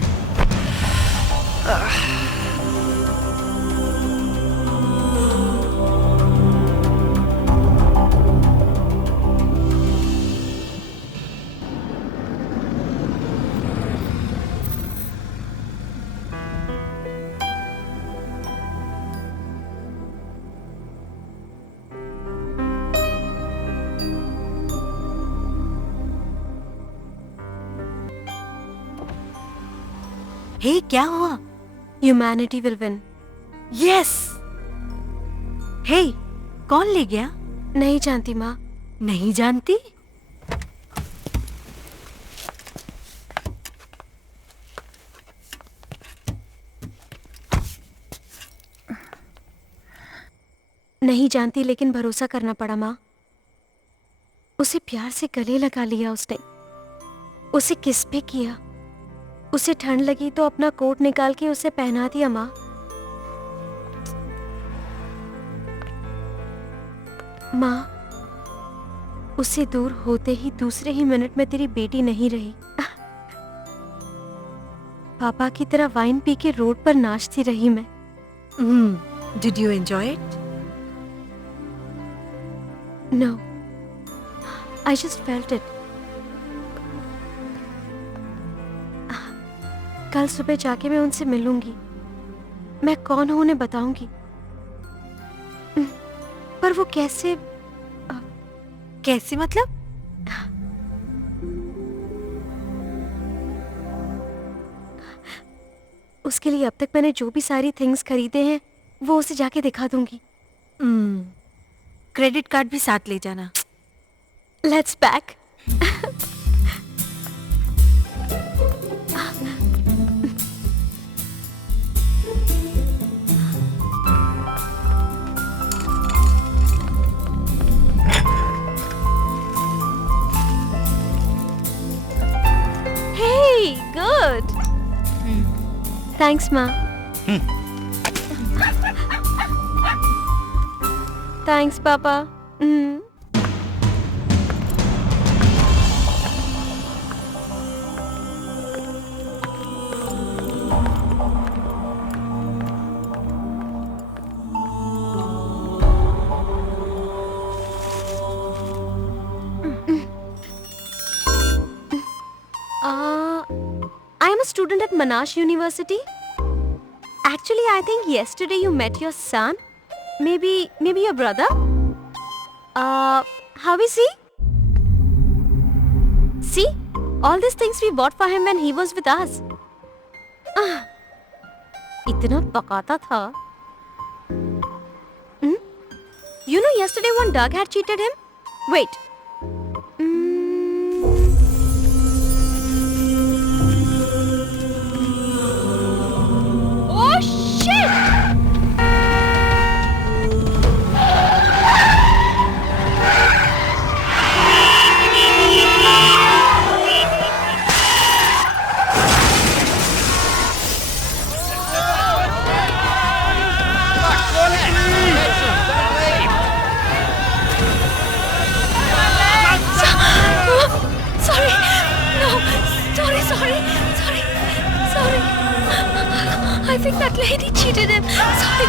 हे क्या हुआ? Humanity will win. यस। हे कौन ले गया? नहीं जानती माँ. नहीं जानती? नहीं जानती लेकिन भरोसा करना पड़ा माँ. उसे प्यार से गले लगा लिया उसने. उसे किस पे किया. उसे ठंड लगी तो अपना कोट निकाल के उसे पहना दिया माँ. माँ, उससे दूर होते ही दूसरे ही मिनट में तेरी बेटी नहीं रही. पापा की तरह वाइन पी के रोड पर नाचती रही मैं. Did you enjoy it? No, I just felt it. कल सुबह जाके मैं उनसे मिलूंगी. मैं कौन हूं उन्हें बताऊंगी. पर वो कैसे कैसे मतलब? उसके लिए अब तक मैंने जो भी सारी थिंग्स खरीदे हैं वो उसे जाके दिखा दूंगी. क्रेडिट कार्ड भी साथ ले जाना. Let's pack. Hey, good. Thanks, Ma. Thanks, Papa. I am a student at Monash University. Actually, I think yesterday you met your son. Maybe your brother? How is he? See? All these things we bought for him when he was with us. इतना पकाता था. You know, yesterday one dog had cheated him. Wait. Oh shit! Sorry. No. Sorry. I think that lady cheated him. Sorry.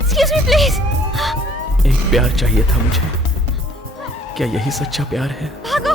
Excuse me, please. एक प्यार चाहिए था मुझे. क्या यही सच्चा प्यार है? भागो.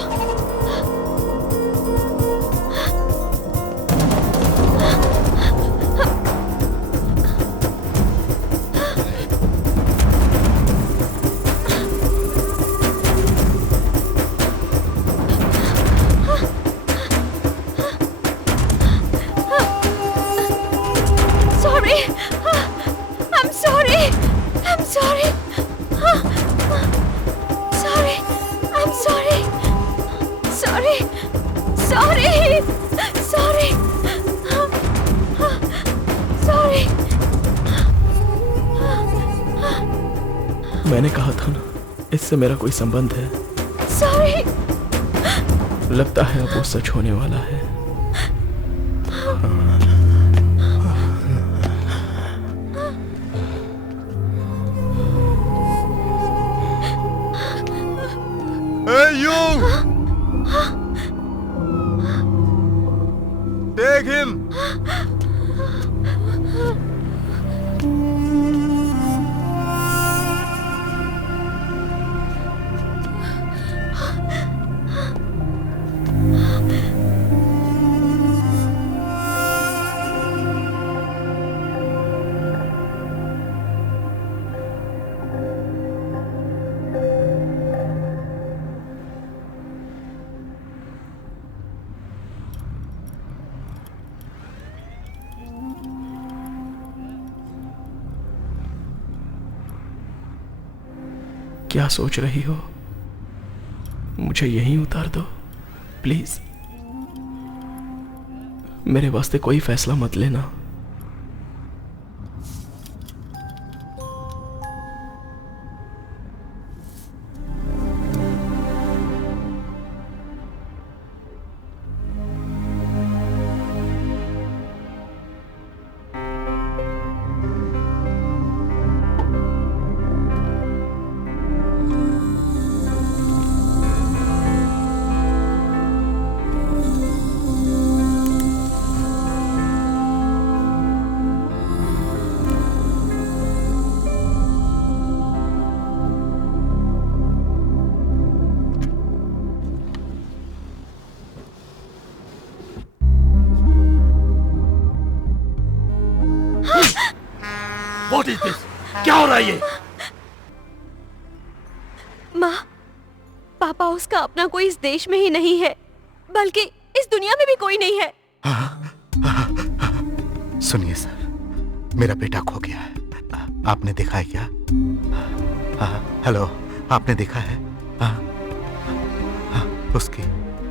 मैंने कहा था ना, इससे मेरा कोई संबंध है. Sorry. लगता है अब वो सच होने वाला है. Hey you! Take him! क्या सोच रही हो? मुझे यहीं उतार दो प्लीज. मेरे वास्ते कोई फैसला मत लेना. What is this? क्या हो रहा है ये? माँ, पापा उस उसका अपना कोई इस देश में ही नहीं है, बल्कि इस दुनिया में भी कोई नहीं है। सुनिए सर, मेरा बेटा खो गया है। आपने देखा है क्या? हेलो, आपने देखा है?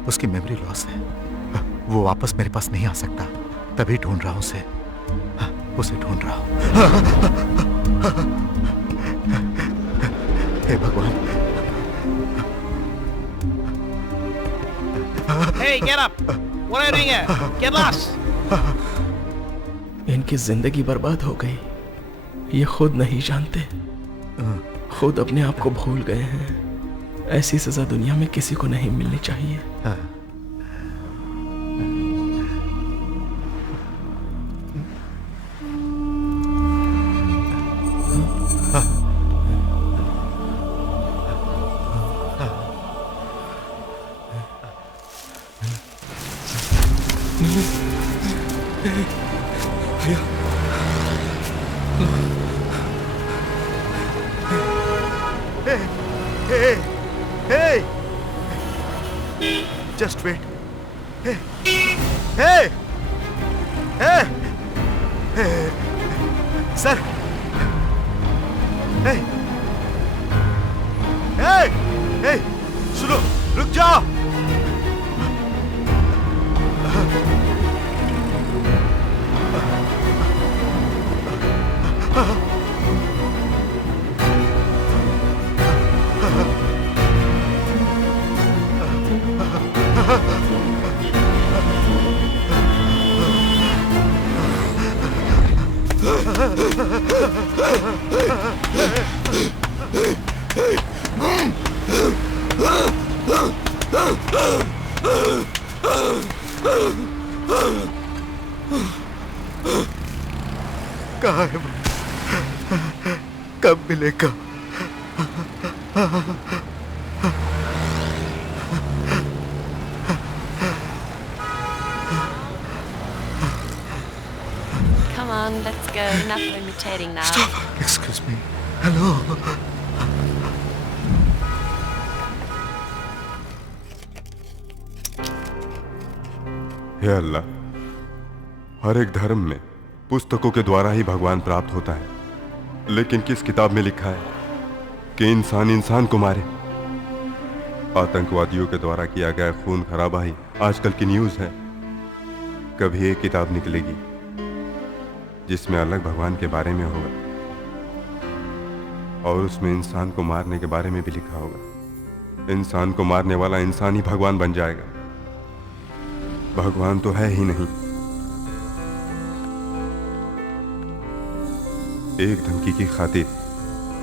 उसकी मेमोरी लॉस है। वो वापस मेरे पास नहीं आ सकता, तभी ढूंढ रहा हूं उसे ढूंढ रहा हूं। हे भगवान। Hey, get up! What are you doing here? Get lost! इनकी जिंदगी बर्बाद हो गई, ये खुद नहीं जानते, खुद अपने आप को भूल गए हैं। ऐसी सजा दुनिया में किसी को नहीं मिलनी चाहिए। Hey! Just wait. Hey! Hey! Hey! Hey! Sir! Hey! Hey! Hey! सुनो, रुक जाओ! कहाँ है वो? कब मिलेगा? Come on, let's go. Enough imitating now. Stop! Excuse me. Hello. हे अल्लाह, हर एक धर्म में पुस्तकों के द्वारा ही भगवान प्राप्त होता है, लेकिन किस किताब में लिखा है कि इंसान इंसान को मारे? आतंकवादियों के द्वारा किया गया खून खराबा ही आजकल की न्यूज़ है। कभी एक किताब निकलेगी जिसमें अलग भगवान के बारे में होगा और उसमें इंसान को मारने के बारे में भी लिखा होगा। इंसान को मारने वाला इंसान ही भगवान बन जाएगा। भगवान तो है ही नहीं। एक धमकी की खातिर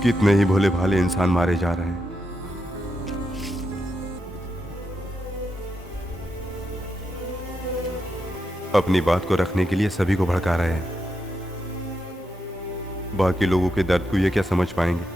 कितने ही भोले भाले इंसान मारे जा रहे हैं। अपनी बात को रखने के लिए सभी को भड़का रहे हैं। बाकी लोगों के दर्द को ये क्या समझ पाएंगे?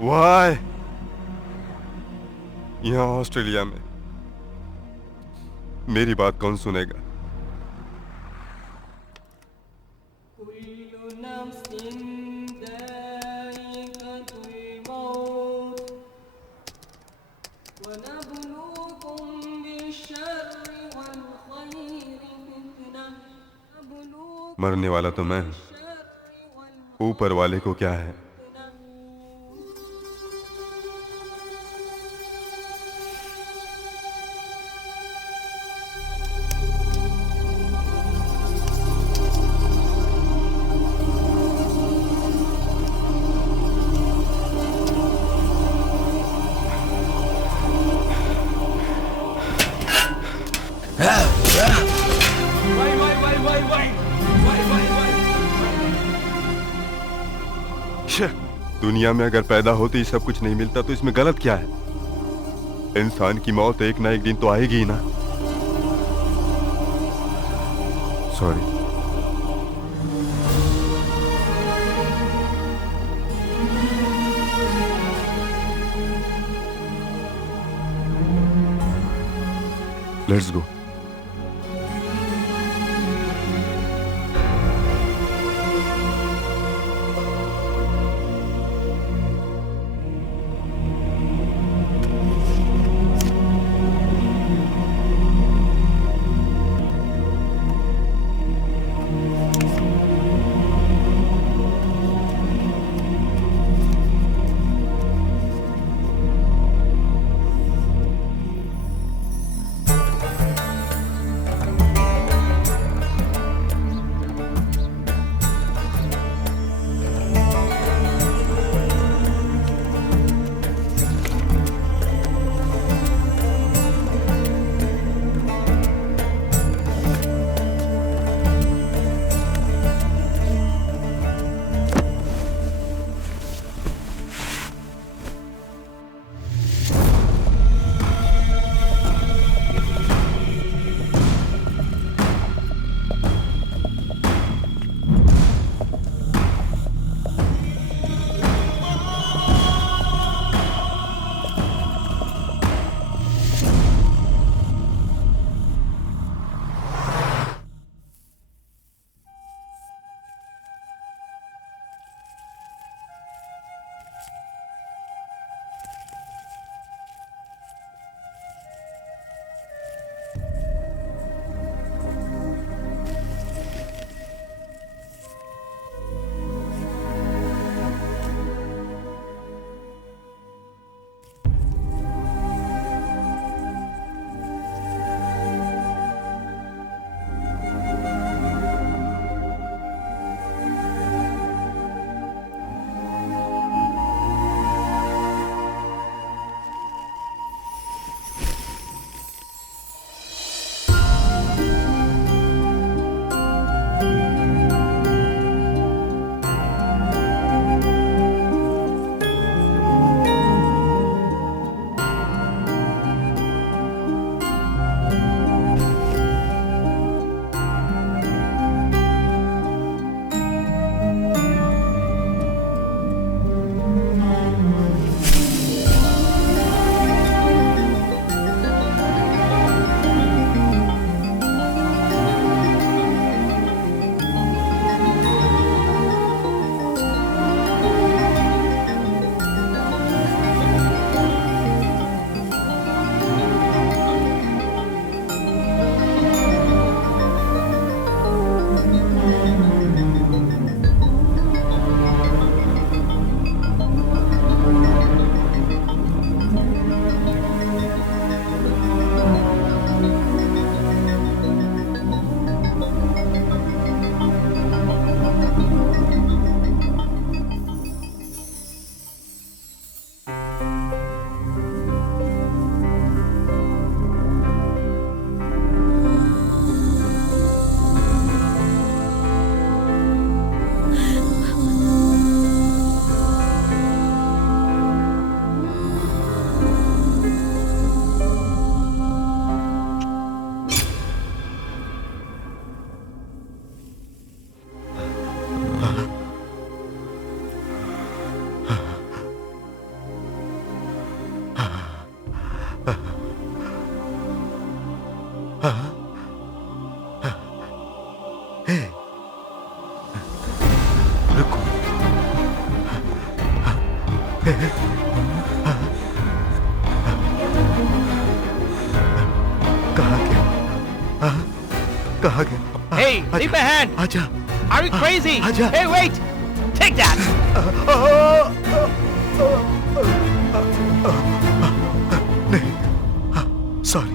Why? यहाँ ऑस्ट्रेलिया में मेरी बात कौन सुनेगा? मरने वाला तो मैं हूं, ऊपर वाले को क्या है? दुनिया में अगर पैदा होते ही सब कुछ नहीं मिलता तो इसमें गलत क्या है? इंसान की मौत एक ना एक दिन तो आएगी ही ना। सॉरी। Let's go. कहाँ गया? Hey, leave my hand! आजा! Are you crazy? आजा! Hey, wait! Take that! नहीं, sorry,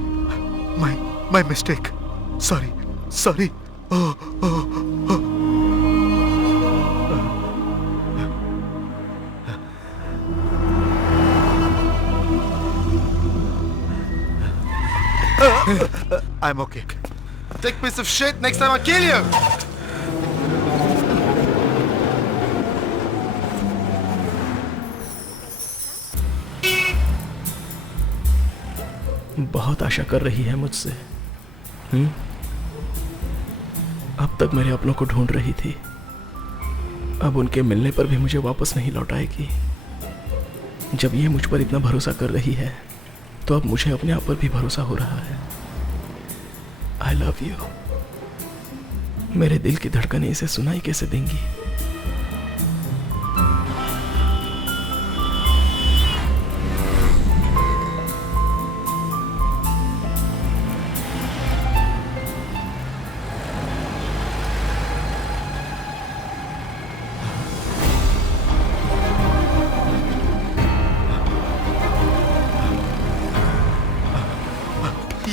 my mistake. Sorry. Oh. I'm okay. Dick piece of shit, next time I'll kill you! बहुत आशा कर रही है मुझसे। अब तक मेरे अपनों को ढूंढ रही थी, अब उनके मिलने पर भी मुझे वापस नहीं लौटाएगी। जब ये मुझ पर इतना भरोसा कर रही है तो अब मुझे अपने आप पर भी भरोसा हो रहा है। I love you. मेरे दिल की धड़कनें इसे सुनाई कैसे देंगी?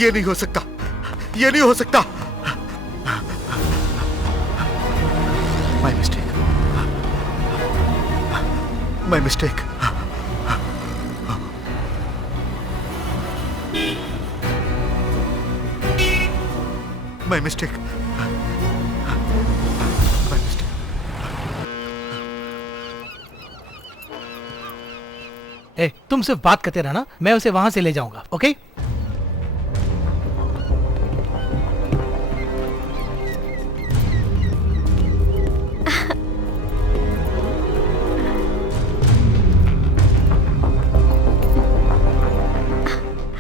ये नहीं हो सकता, ये नहीं हो सकता। My mistake. My mistake. My mistake. My mistake. ए, तुम सिर्फ बात करते रहना, मैं उसे वहां से ले जाऊंगा, ओके?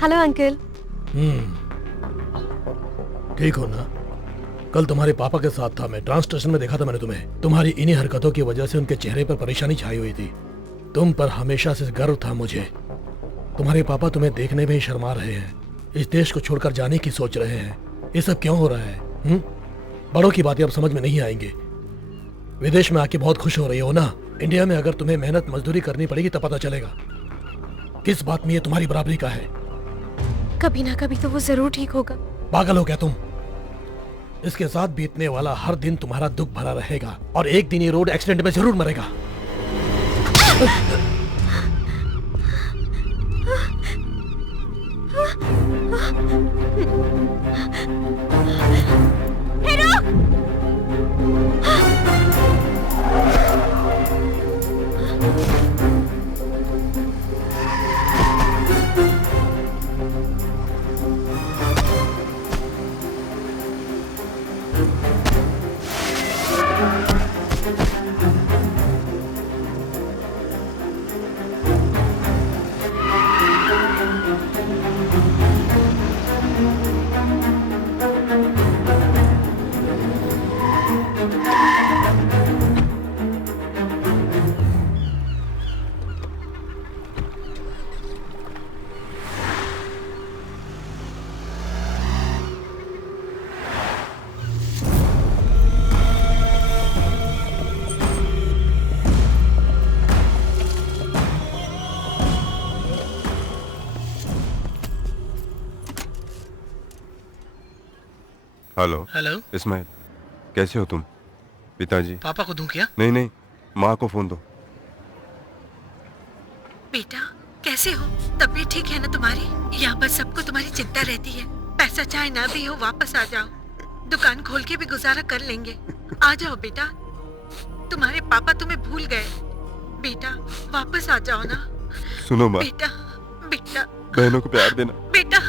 Hello uncle. ठीक हो ना? कल तुम्हारे पापा के साथ था मैं, ट्रांस स्टेशन में देखा था मैंने तुम्हें। तुम्हारी इन्हीं हरकतों की वजह से उनके चेहरे पर परेशानी छाई हुई थी। तुम पर हमेशा से गर्व था मुझे। तुम्हारे पापा तुम्हें देखने में ही शर्मा रहे हैं, इस देश को छोड़कर जाने की सोच रहे हैं। ये सब क्यों हो रहा है? बड़ों की बातें अब समझ में नहीं आएंगे। विदेश में आके बहुत खुश हो रही हो ना? इंडिया में अगर तुम्हें मेहनत मजदूरी करनी पड़ेगी तब पता चलेगा किस बात में ये तुम्हारी बराबरी का है। कभी ना कभी तो वो जरूर ठीक होगा। पागल हो क्या तुम? इसके साथ बीतने वाला हर दिन तुम्हारा दुख भरा रहेगा और एक दिन ये रोड एक्सीडेंट में जरूर मरेगा। हेलो हेलो इस्माइल, कैसे हो तुम? पिताजी? पापा को दूं क्या? नहीं नहीं, माँ को फोन दो। बेटा कैसे हो? तबीयत ठीक है ना तुम्हारी? यहाँ पर सबको तुम्हारी चिंता रहती है। पैसा चाहे ना भी हो वापस आ जाओ, दुकान खोल के भी गुजारा कर लेंगे। आ जाओ बेटा, तुम्हारे पापा तुम्हें भूल गए। बेटा वापस आ जाओ ना। सुनो माँ, बेटा बेटा बहनों को प्यार देना। बेटा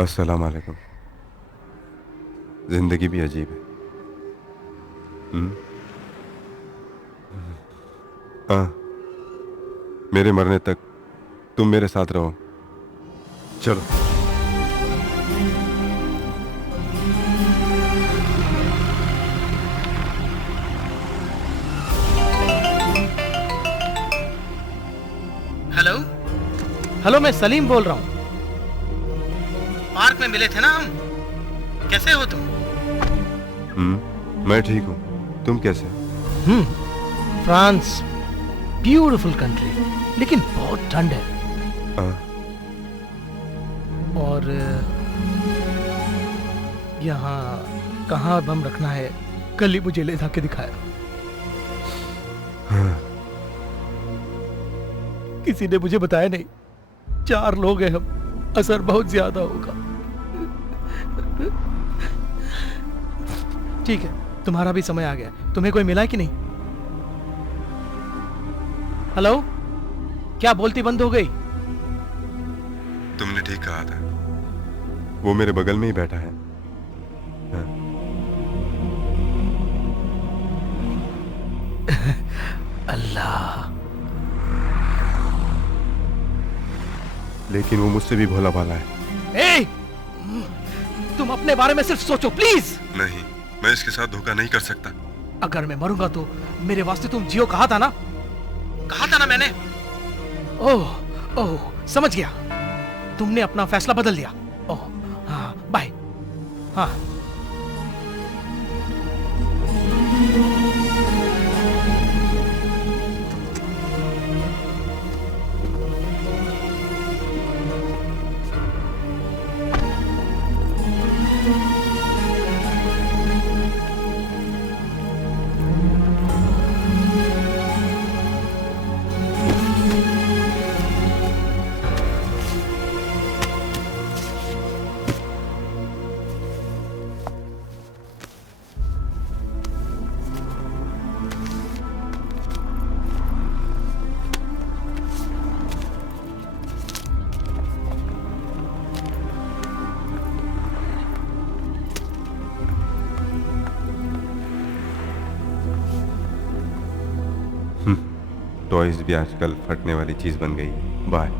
अस्सलाम वालेकुम। जिंदगी भी अजीब है। मेरे मरने तक तुम मेरे साथ रहो। चलो। हेलो, मैं सलीम बोल रहा हूँ। पार्क में मिले थे ना हम। कैसे हो तुम? मैं ठीक हूँ, तुम कैसे? फ्रांस ब्यूटीफुल कंट्री, लेकिन बहुत ठंड है। और यहाँ कहाँ बम रखना है, कल ही मुझे ले जाके दिखाया। किसी ने मुझे बताया नहीं। 4 लोग हैं हम, असर बहुत ज्यादा होगा। ठीक है, तुम्हारा भी समय आ गया। तुम्हें कोई मिला कि नहीं? हेलो, क्या बोलती बंद हो गई? तुमने ठीक कहा था, वो मेरे बगल में ही बैठा है। अल्लाह, लेकिन वो मुझसे भी भोला भाला है। ए, तुम अपने बारे में सिर्फ सोचो प्लीज। नहीं, मैं इसके साथ धोखा नहीं कर सकता। अगर मैं मरूंगा तो मेरे वास्ते तुम जियो, कहा था ना? कहा था ना मैंने। ओह, समझ गया, तुमने अपना फैसला बदल दिया। ओह हाँ, बाय। हाँ, टॉयज भी आजकल फटने वाली चीज बन गई है। बाय।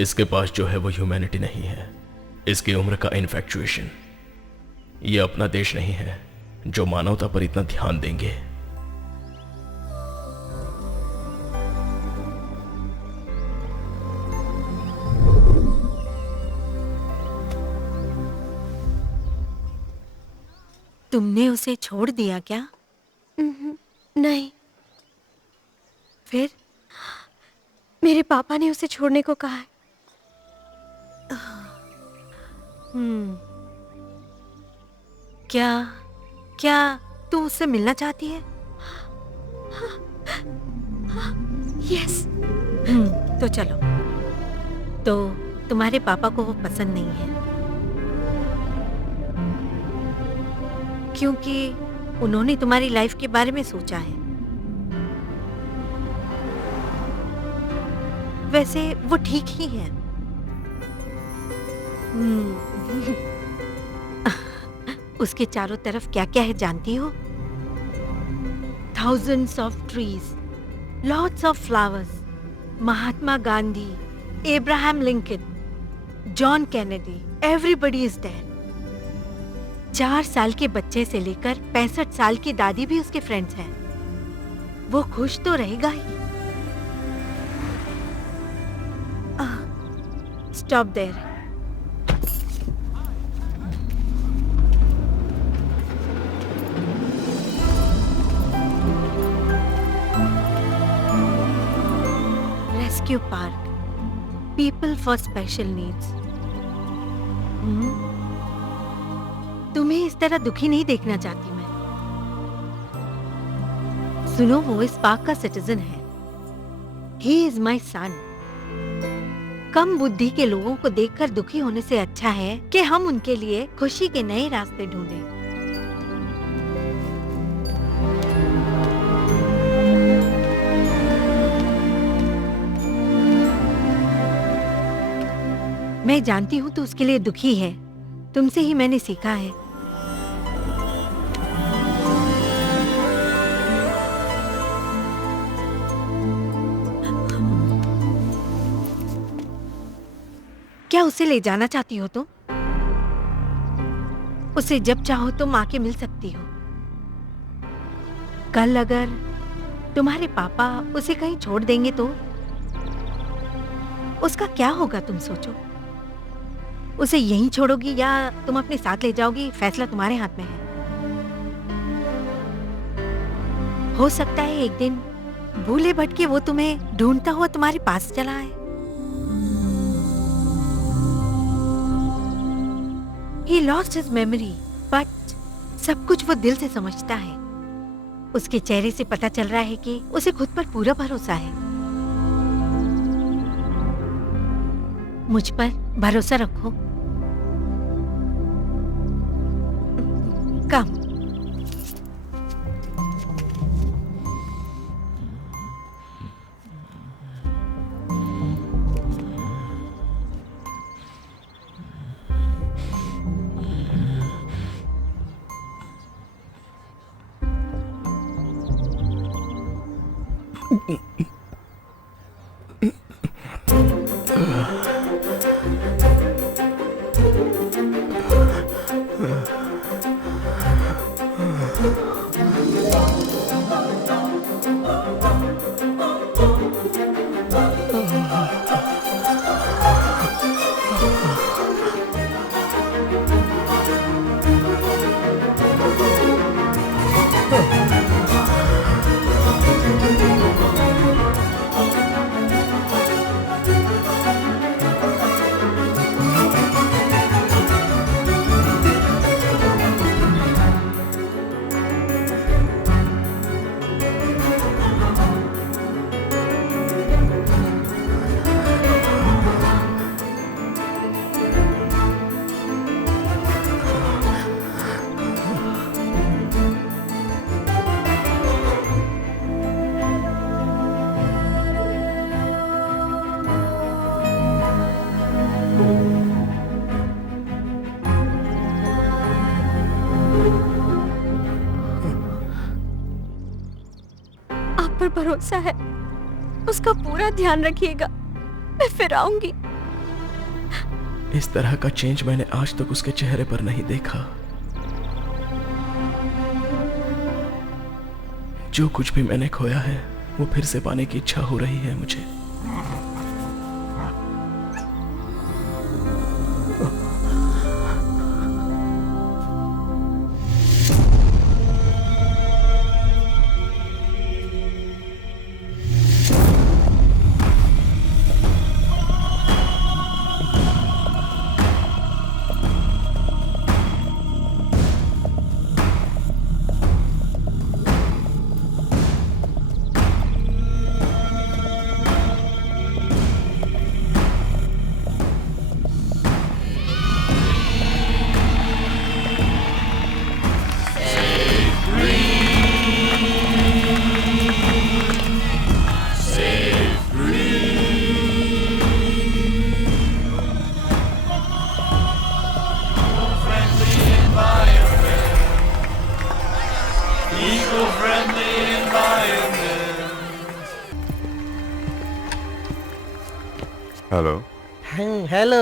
इसके पास जो है वो ह्यूमैनिटी नहीं है, इसकी उम्र का इन्फैक्चुएशन। ये अपना देश नहीं है जो मानवता पर इतना ध्यान देंगे। तुमने उसे छोड़ दिया क्या? नहीं, फिर? मेरे पापा ने उसे छोड़ने को कहा है। क्या तू उससे मिलना चाहती है? यस। तो चलो। तो तुम्हारे पापा को वो पसंद नहीं है क्योंकि उन्होंने तुम्हारी लाइफ के बारे में सोचा है। वैसे वो ठीक ही है। उसके चारों तरफ क्या क्या है जानती हो? Thousands of trees, lots of flowers, Mahatma Gandhi, Abraham Lincoln, John Kennedy, everybody is there. 4 साल के बच्चे से लेकर 65 साल की दादी भी उसके फ्रेंड्स हैं। वो खुश तो रहेगा ही। Stop there. Rescue Park. People for special needs. तुम्हें इस तरह दुखी नहीं देखना चाहती मैं। सुनो, वो इस पार्क का सिटीजन है। He is my son. कम बुद्धि के लोगों को देखकर दुखी होने से अच्छा है कि हम उनके लिए खुशी के नए रास्ते ढूंढें। मैं जानती हूँ तो उसके लिए दुखी है। तुमसे ही मैंने सीखा है। क्या उसे ले जाना चाहती हो तुम? उसे जब चाहो तुम आके मिल सकती हो। कल अगर तुम्हारे पापा उसे कहीं छोड़ देंगे तो उसका क्या होगा तुम सोचो। उसे यहीं छोड़ोगी या तुम अपने साथ ले जाओगी, फैसला तुम्हारे हाथ में है। हो सकता है एक दिन भूले भटके वो तुम्हें ढूंढता हुआ तुम्हारे पास चला आए। He lost his memory, but सब कुछ वो दिल से समझता है। उसके चेहरे से पता चल रहा है कि उसे खुद पर पूरा भरोसा है। मुझ पर भरोसा रखो। कम। पर भरोसा है, उसका पूरा ध्यान रखिएगा। मैं फिर आऊंगी। इस तरह का चेंज मैंने आज तक उसके चेहरे पर नहीं देखा। जो कुछ भी मैंने खोया है वो फिर से पाने की इच्छा हो रही है मुझे। हेलो। हेलो।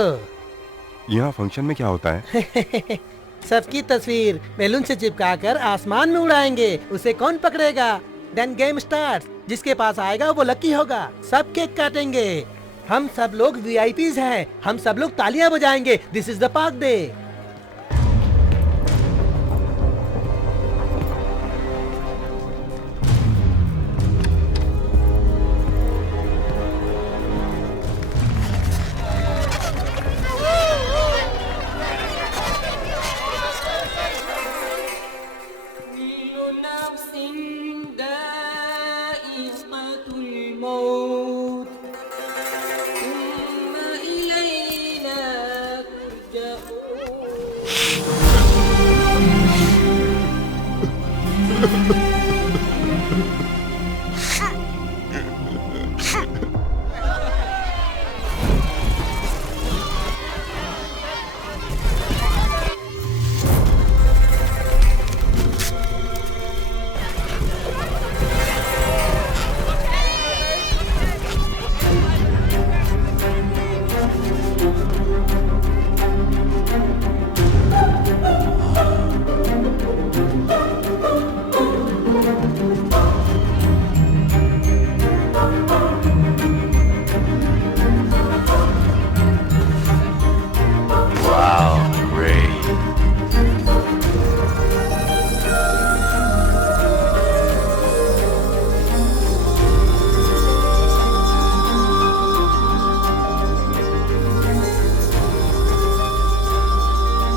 यहाँ फंक्शन में क्या होता है? सबकी तस्वीर बैलून से चिपकाकर आसमान में उड़ाएंगे। उसे कौन पकड़ेगा? Then game start. जिसके पास आएगा वो लकी होगा। सब केक काटेंगे। हम सब लोग VIPs हैं। हम सब लोग तालियां बजाएंगे। This is the park day.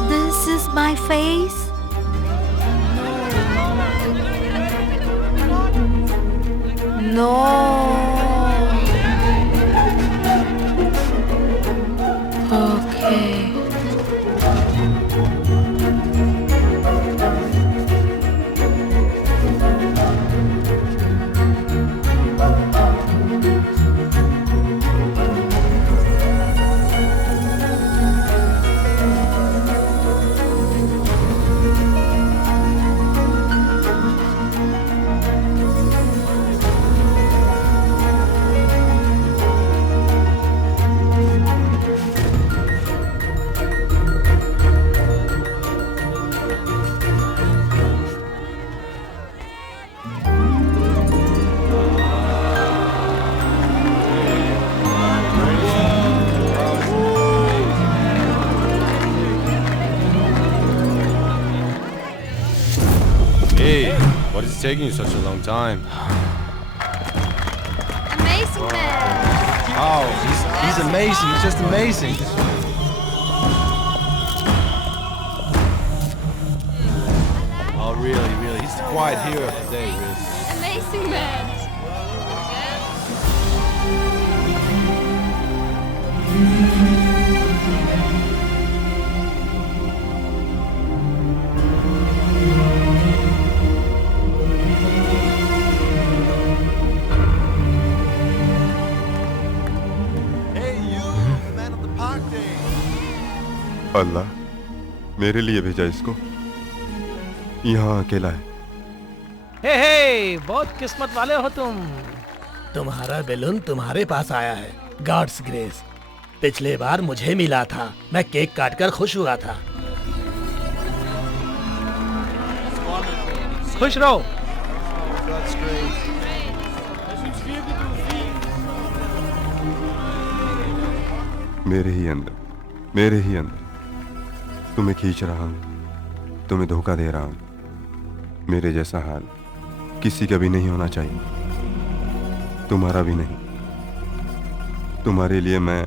This is my face. No. Okay. Hey, what is taking you such a long time? Amazing man. Oh, he's amazing. He's just amazing. Oh, really. He's the quiet hero of the day, really. Amazing man. अल्लाह मेरे लिए भेजा इसको, यहाँ अकेला है। हे बहुत किस्मत वाले हो तुम। तुम्हारा बैलून तुम्हारे पास आया है। God's grace. पिछले बार मुझे मिला था, मैं केक काटकर खुश हुआ था। खुश रहो। मेरे ही अंदर तुम्हें खींच रहा हूं, तुम्हें धोखा दे रहा हूं। मेरे जैसा हाल किसी का भी नहीं होना चाहिए, तुम्हारा भी नहीं। तुम्हारे लिए मैं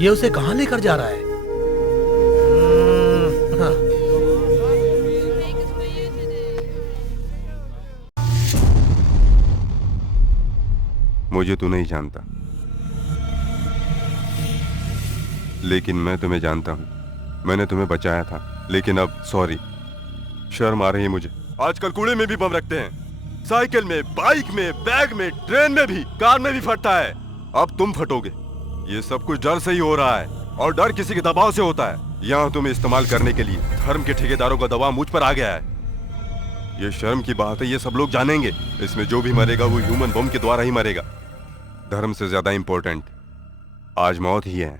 ये उसे कहां लेकर जा रहा है? हाँ। मुझे तू नहीं जानता, लेकिन मैं तुम्हें जानता हूं। मैंने तुम्हें बचाया था, लेकिन अब सॉरी, शर्म आ रही है मुझे। आजकल कूड़े में भी बम रखते हैं, साइकिल में, बाइक में, बैग में, ट्रेन में भी, कार में भी फटता है। अब तुम फटोगे। ये सब कुछ डर से ही हो रहा है, और डर किसी के दबाव से होता है। यहाँ तुम्हें इस्तेमाल करने के लिए धर्म के ठेकेदारों का दबाव मुझ पर आ गया है। ये शर्म की बात है, ये सब लोग जानेंगे। इसमें जो भी मरेगा वो ह्यूमन बम के द्वारा ही मरेगा। धर्म से ज्यादा इंपॉर्टेंट आज मौत ही है।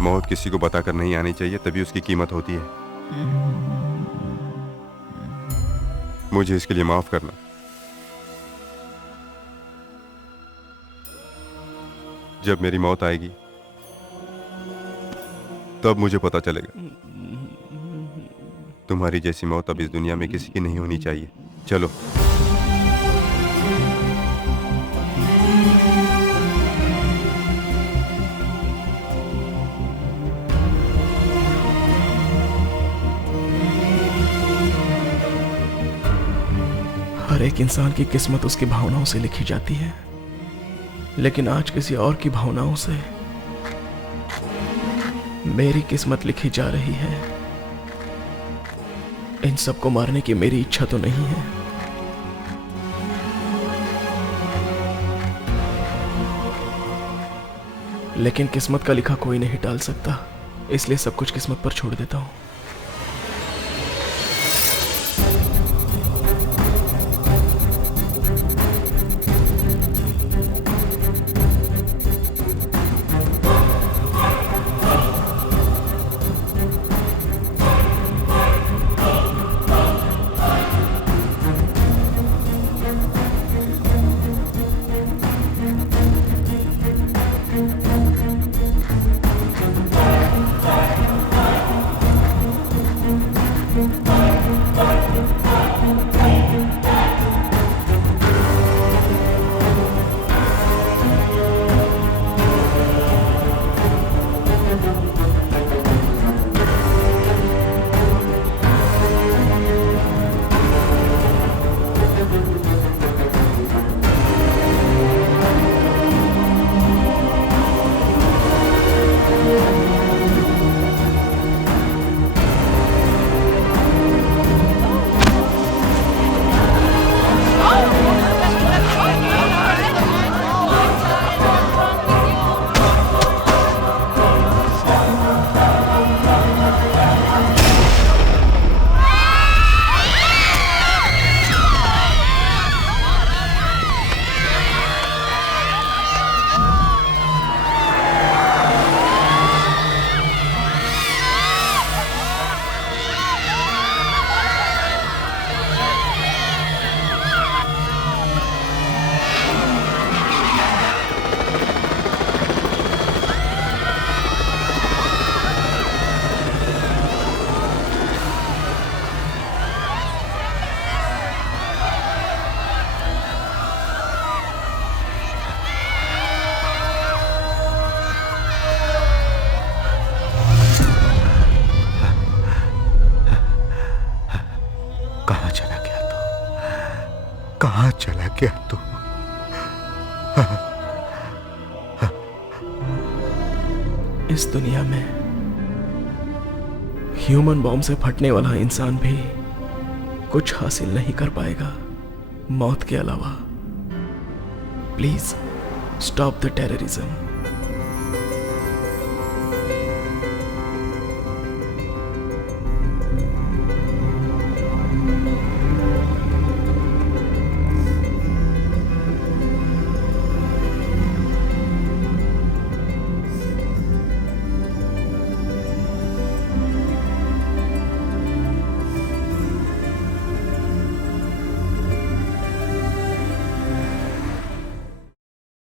मौत किसी को बताकर नहीं आनी चाहिए, तभी उसकी कीमत होती है। मुझे इसके लिए माफ करना। जब मेरी मौत आएगी तब मुझे पता चलेगा। तुम्हारी जैसी मौत अब इस दुनिया में किसी की नहीं होनी चाहिए। चलो। एक इंसान की किस्मत उसकी भावनाओं से लिखी जाती है, लेकिन आज किसी और की भावनाओं से मेरी किस्मत लिखी जा रही है। इन सबको मारने की मेरी इच्छा तो नहीं है, लेकिन किस्मत का लिखा कोई नहीं टाल सकता, इसलिए सब कुछ किस्मत पर छोड़ देता हूं। कहाँ चला गया तू? इस दुनिया में ह्यूमन बॉम्ब से फटने वाला इंसान भी कुछ हासिल नहीं कर पाएगा मौत के अलावा। Please stop the terrorism.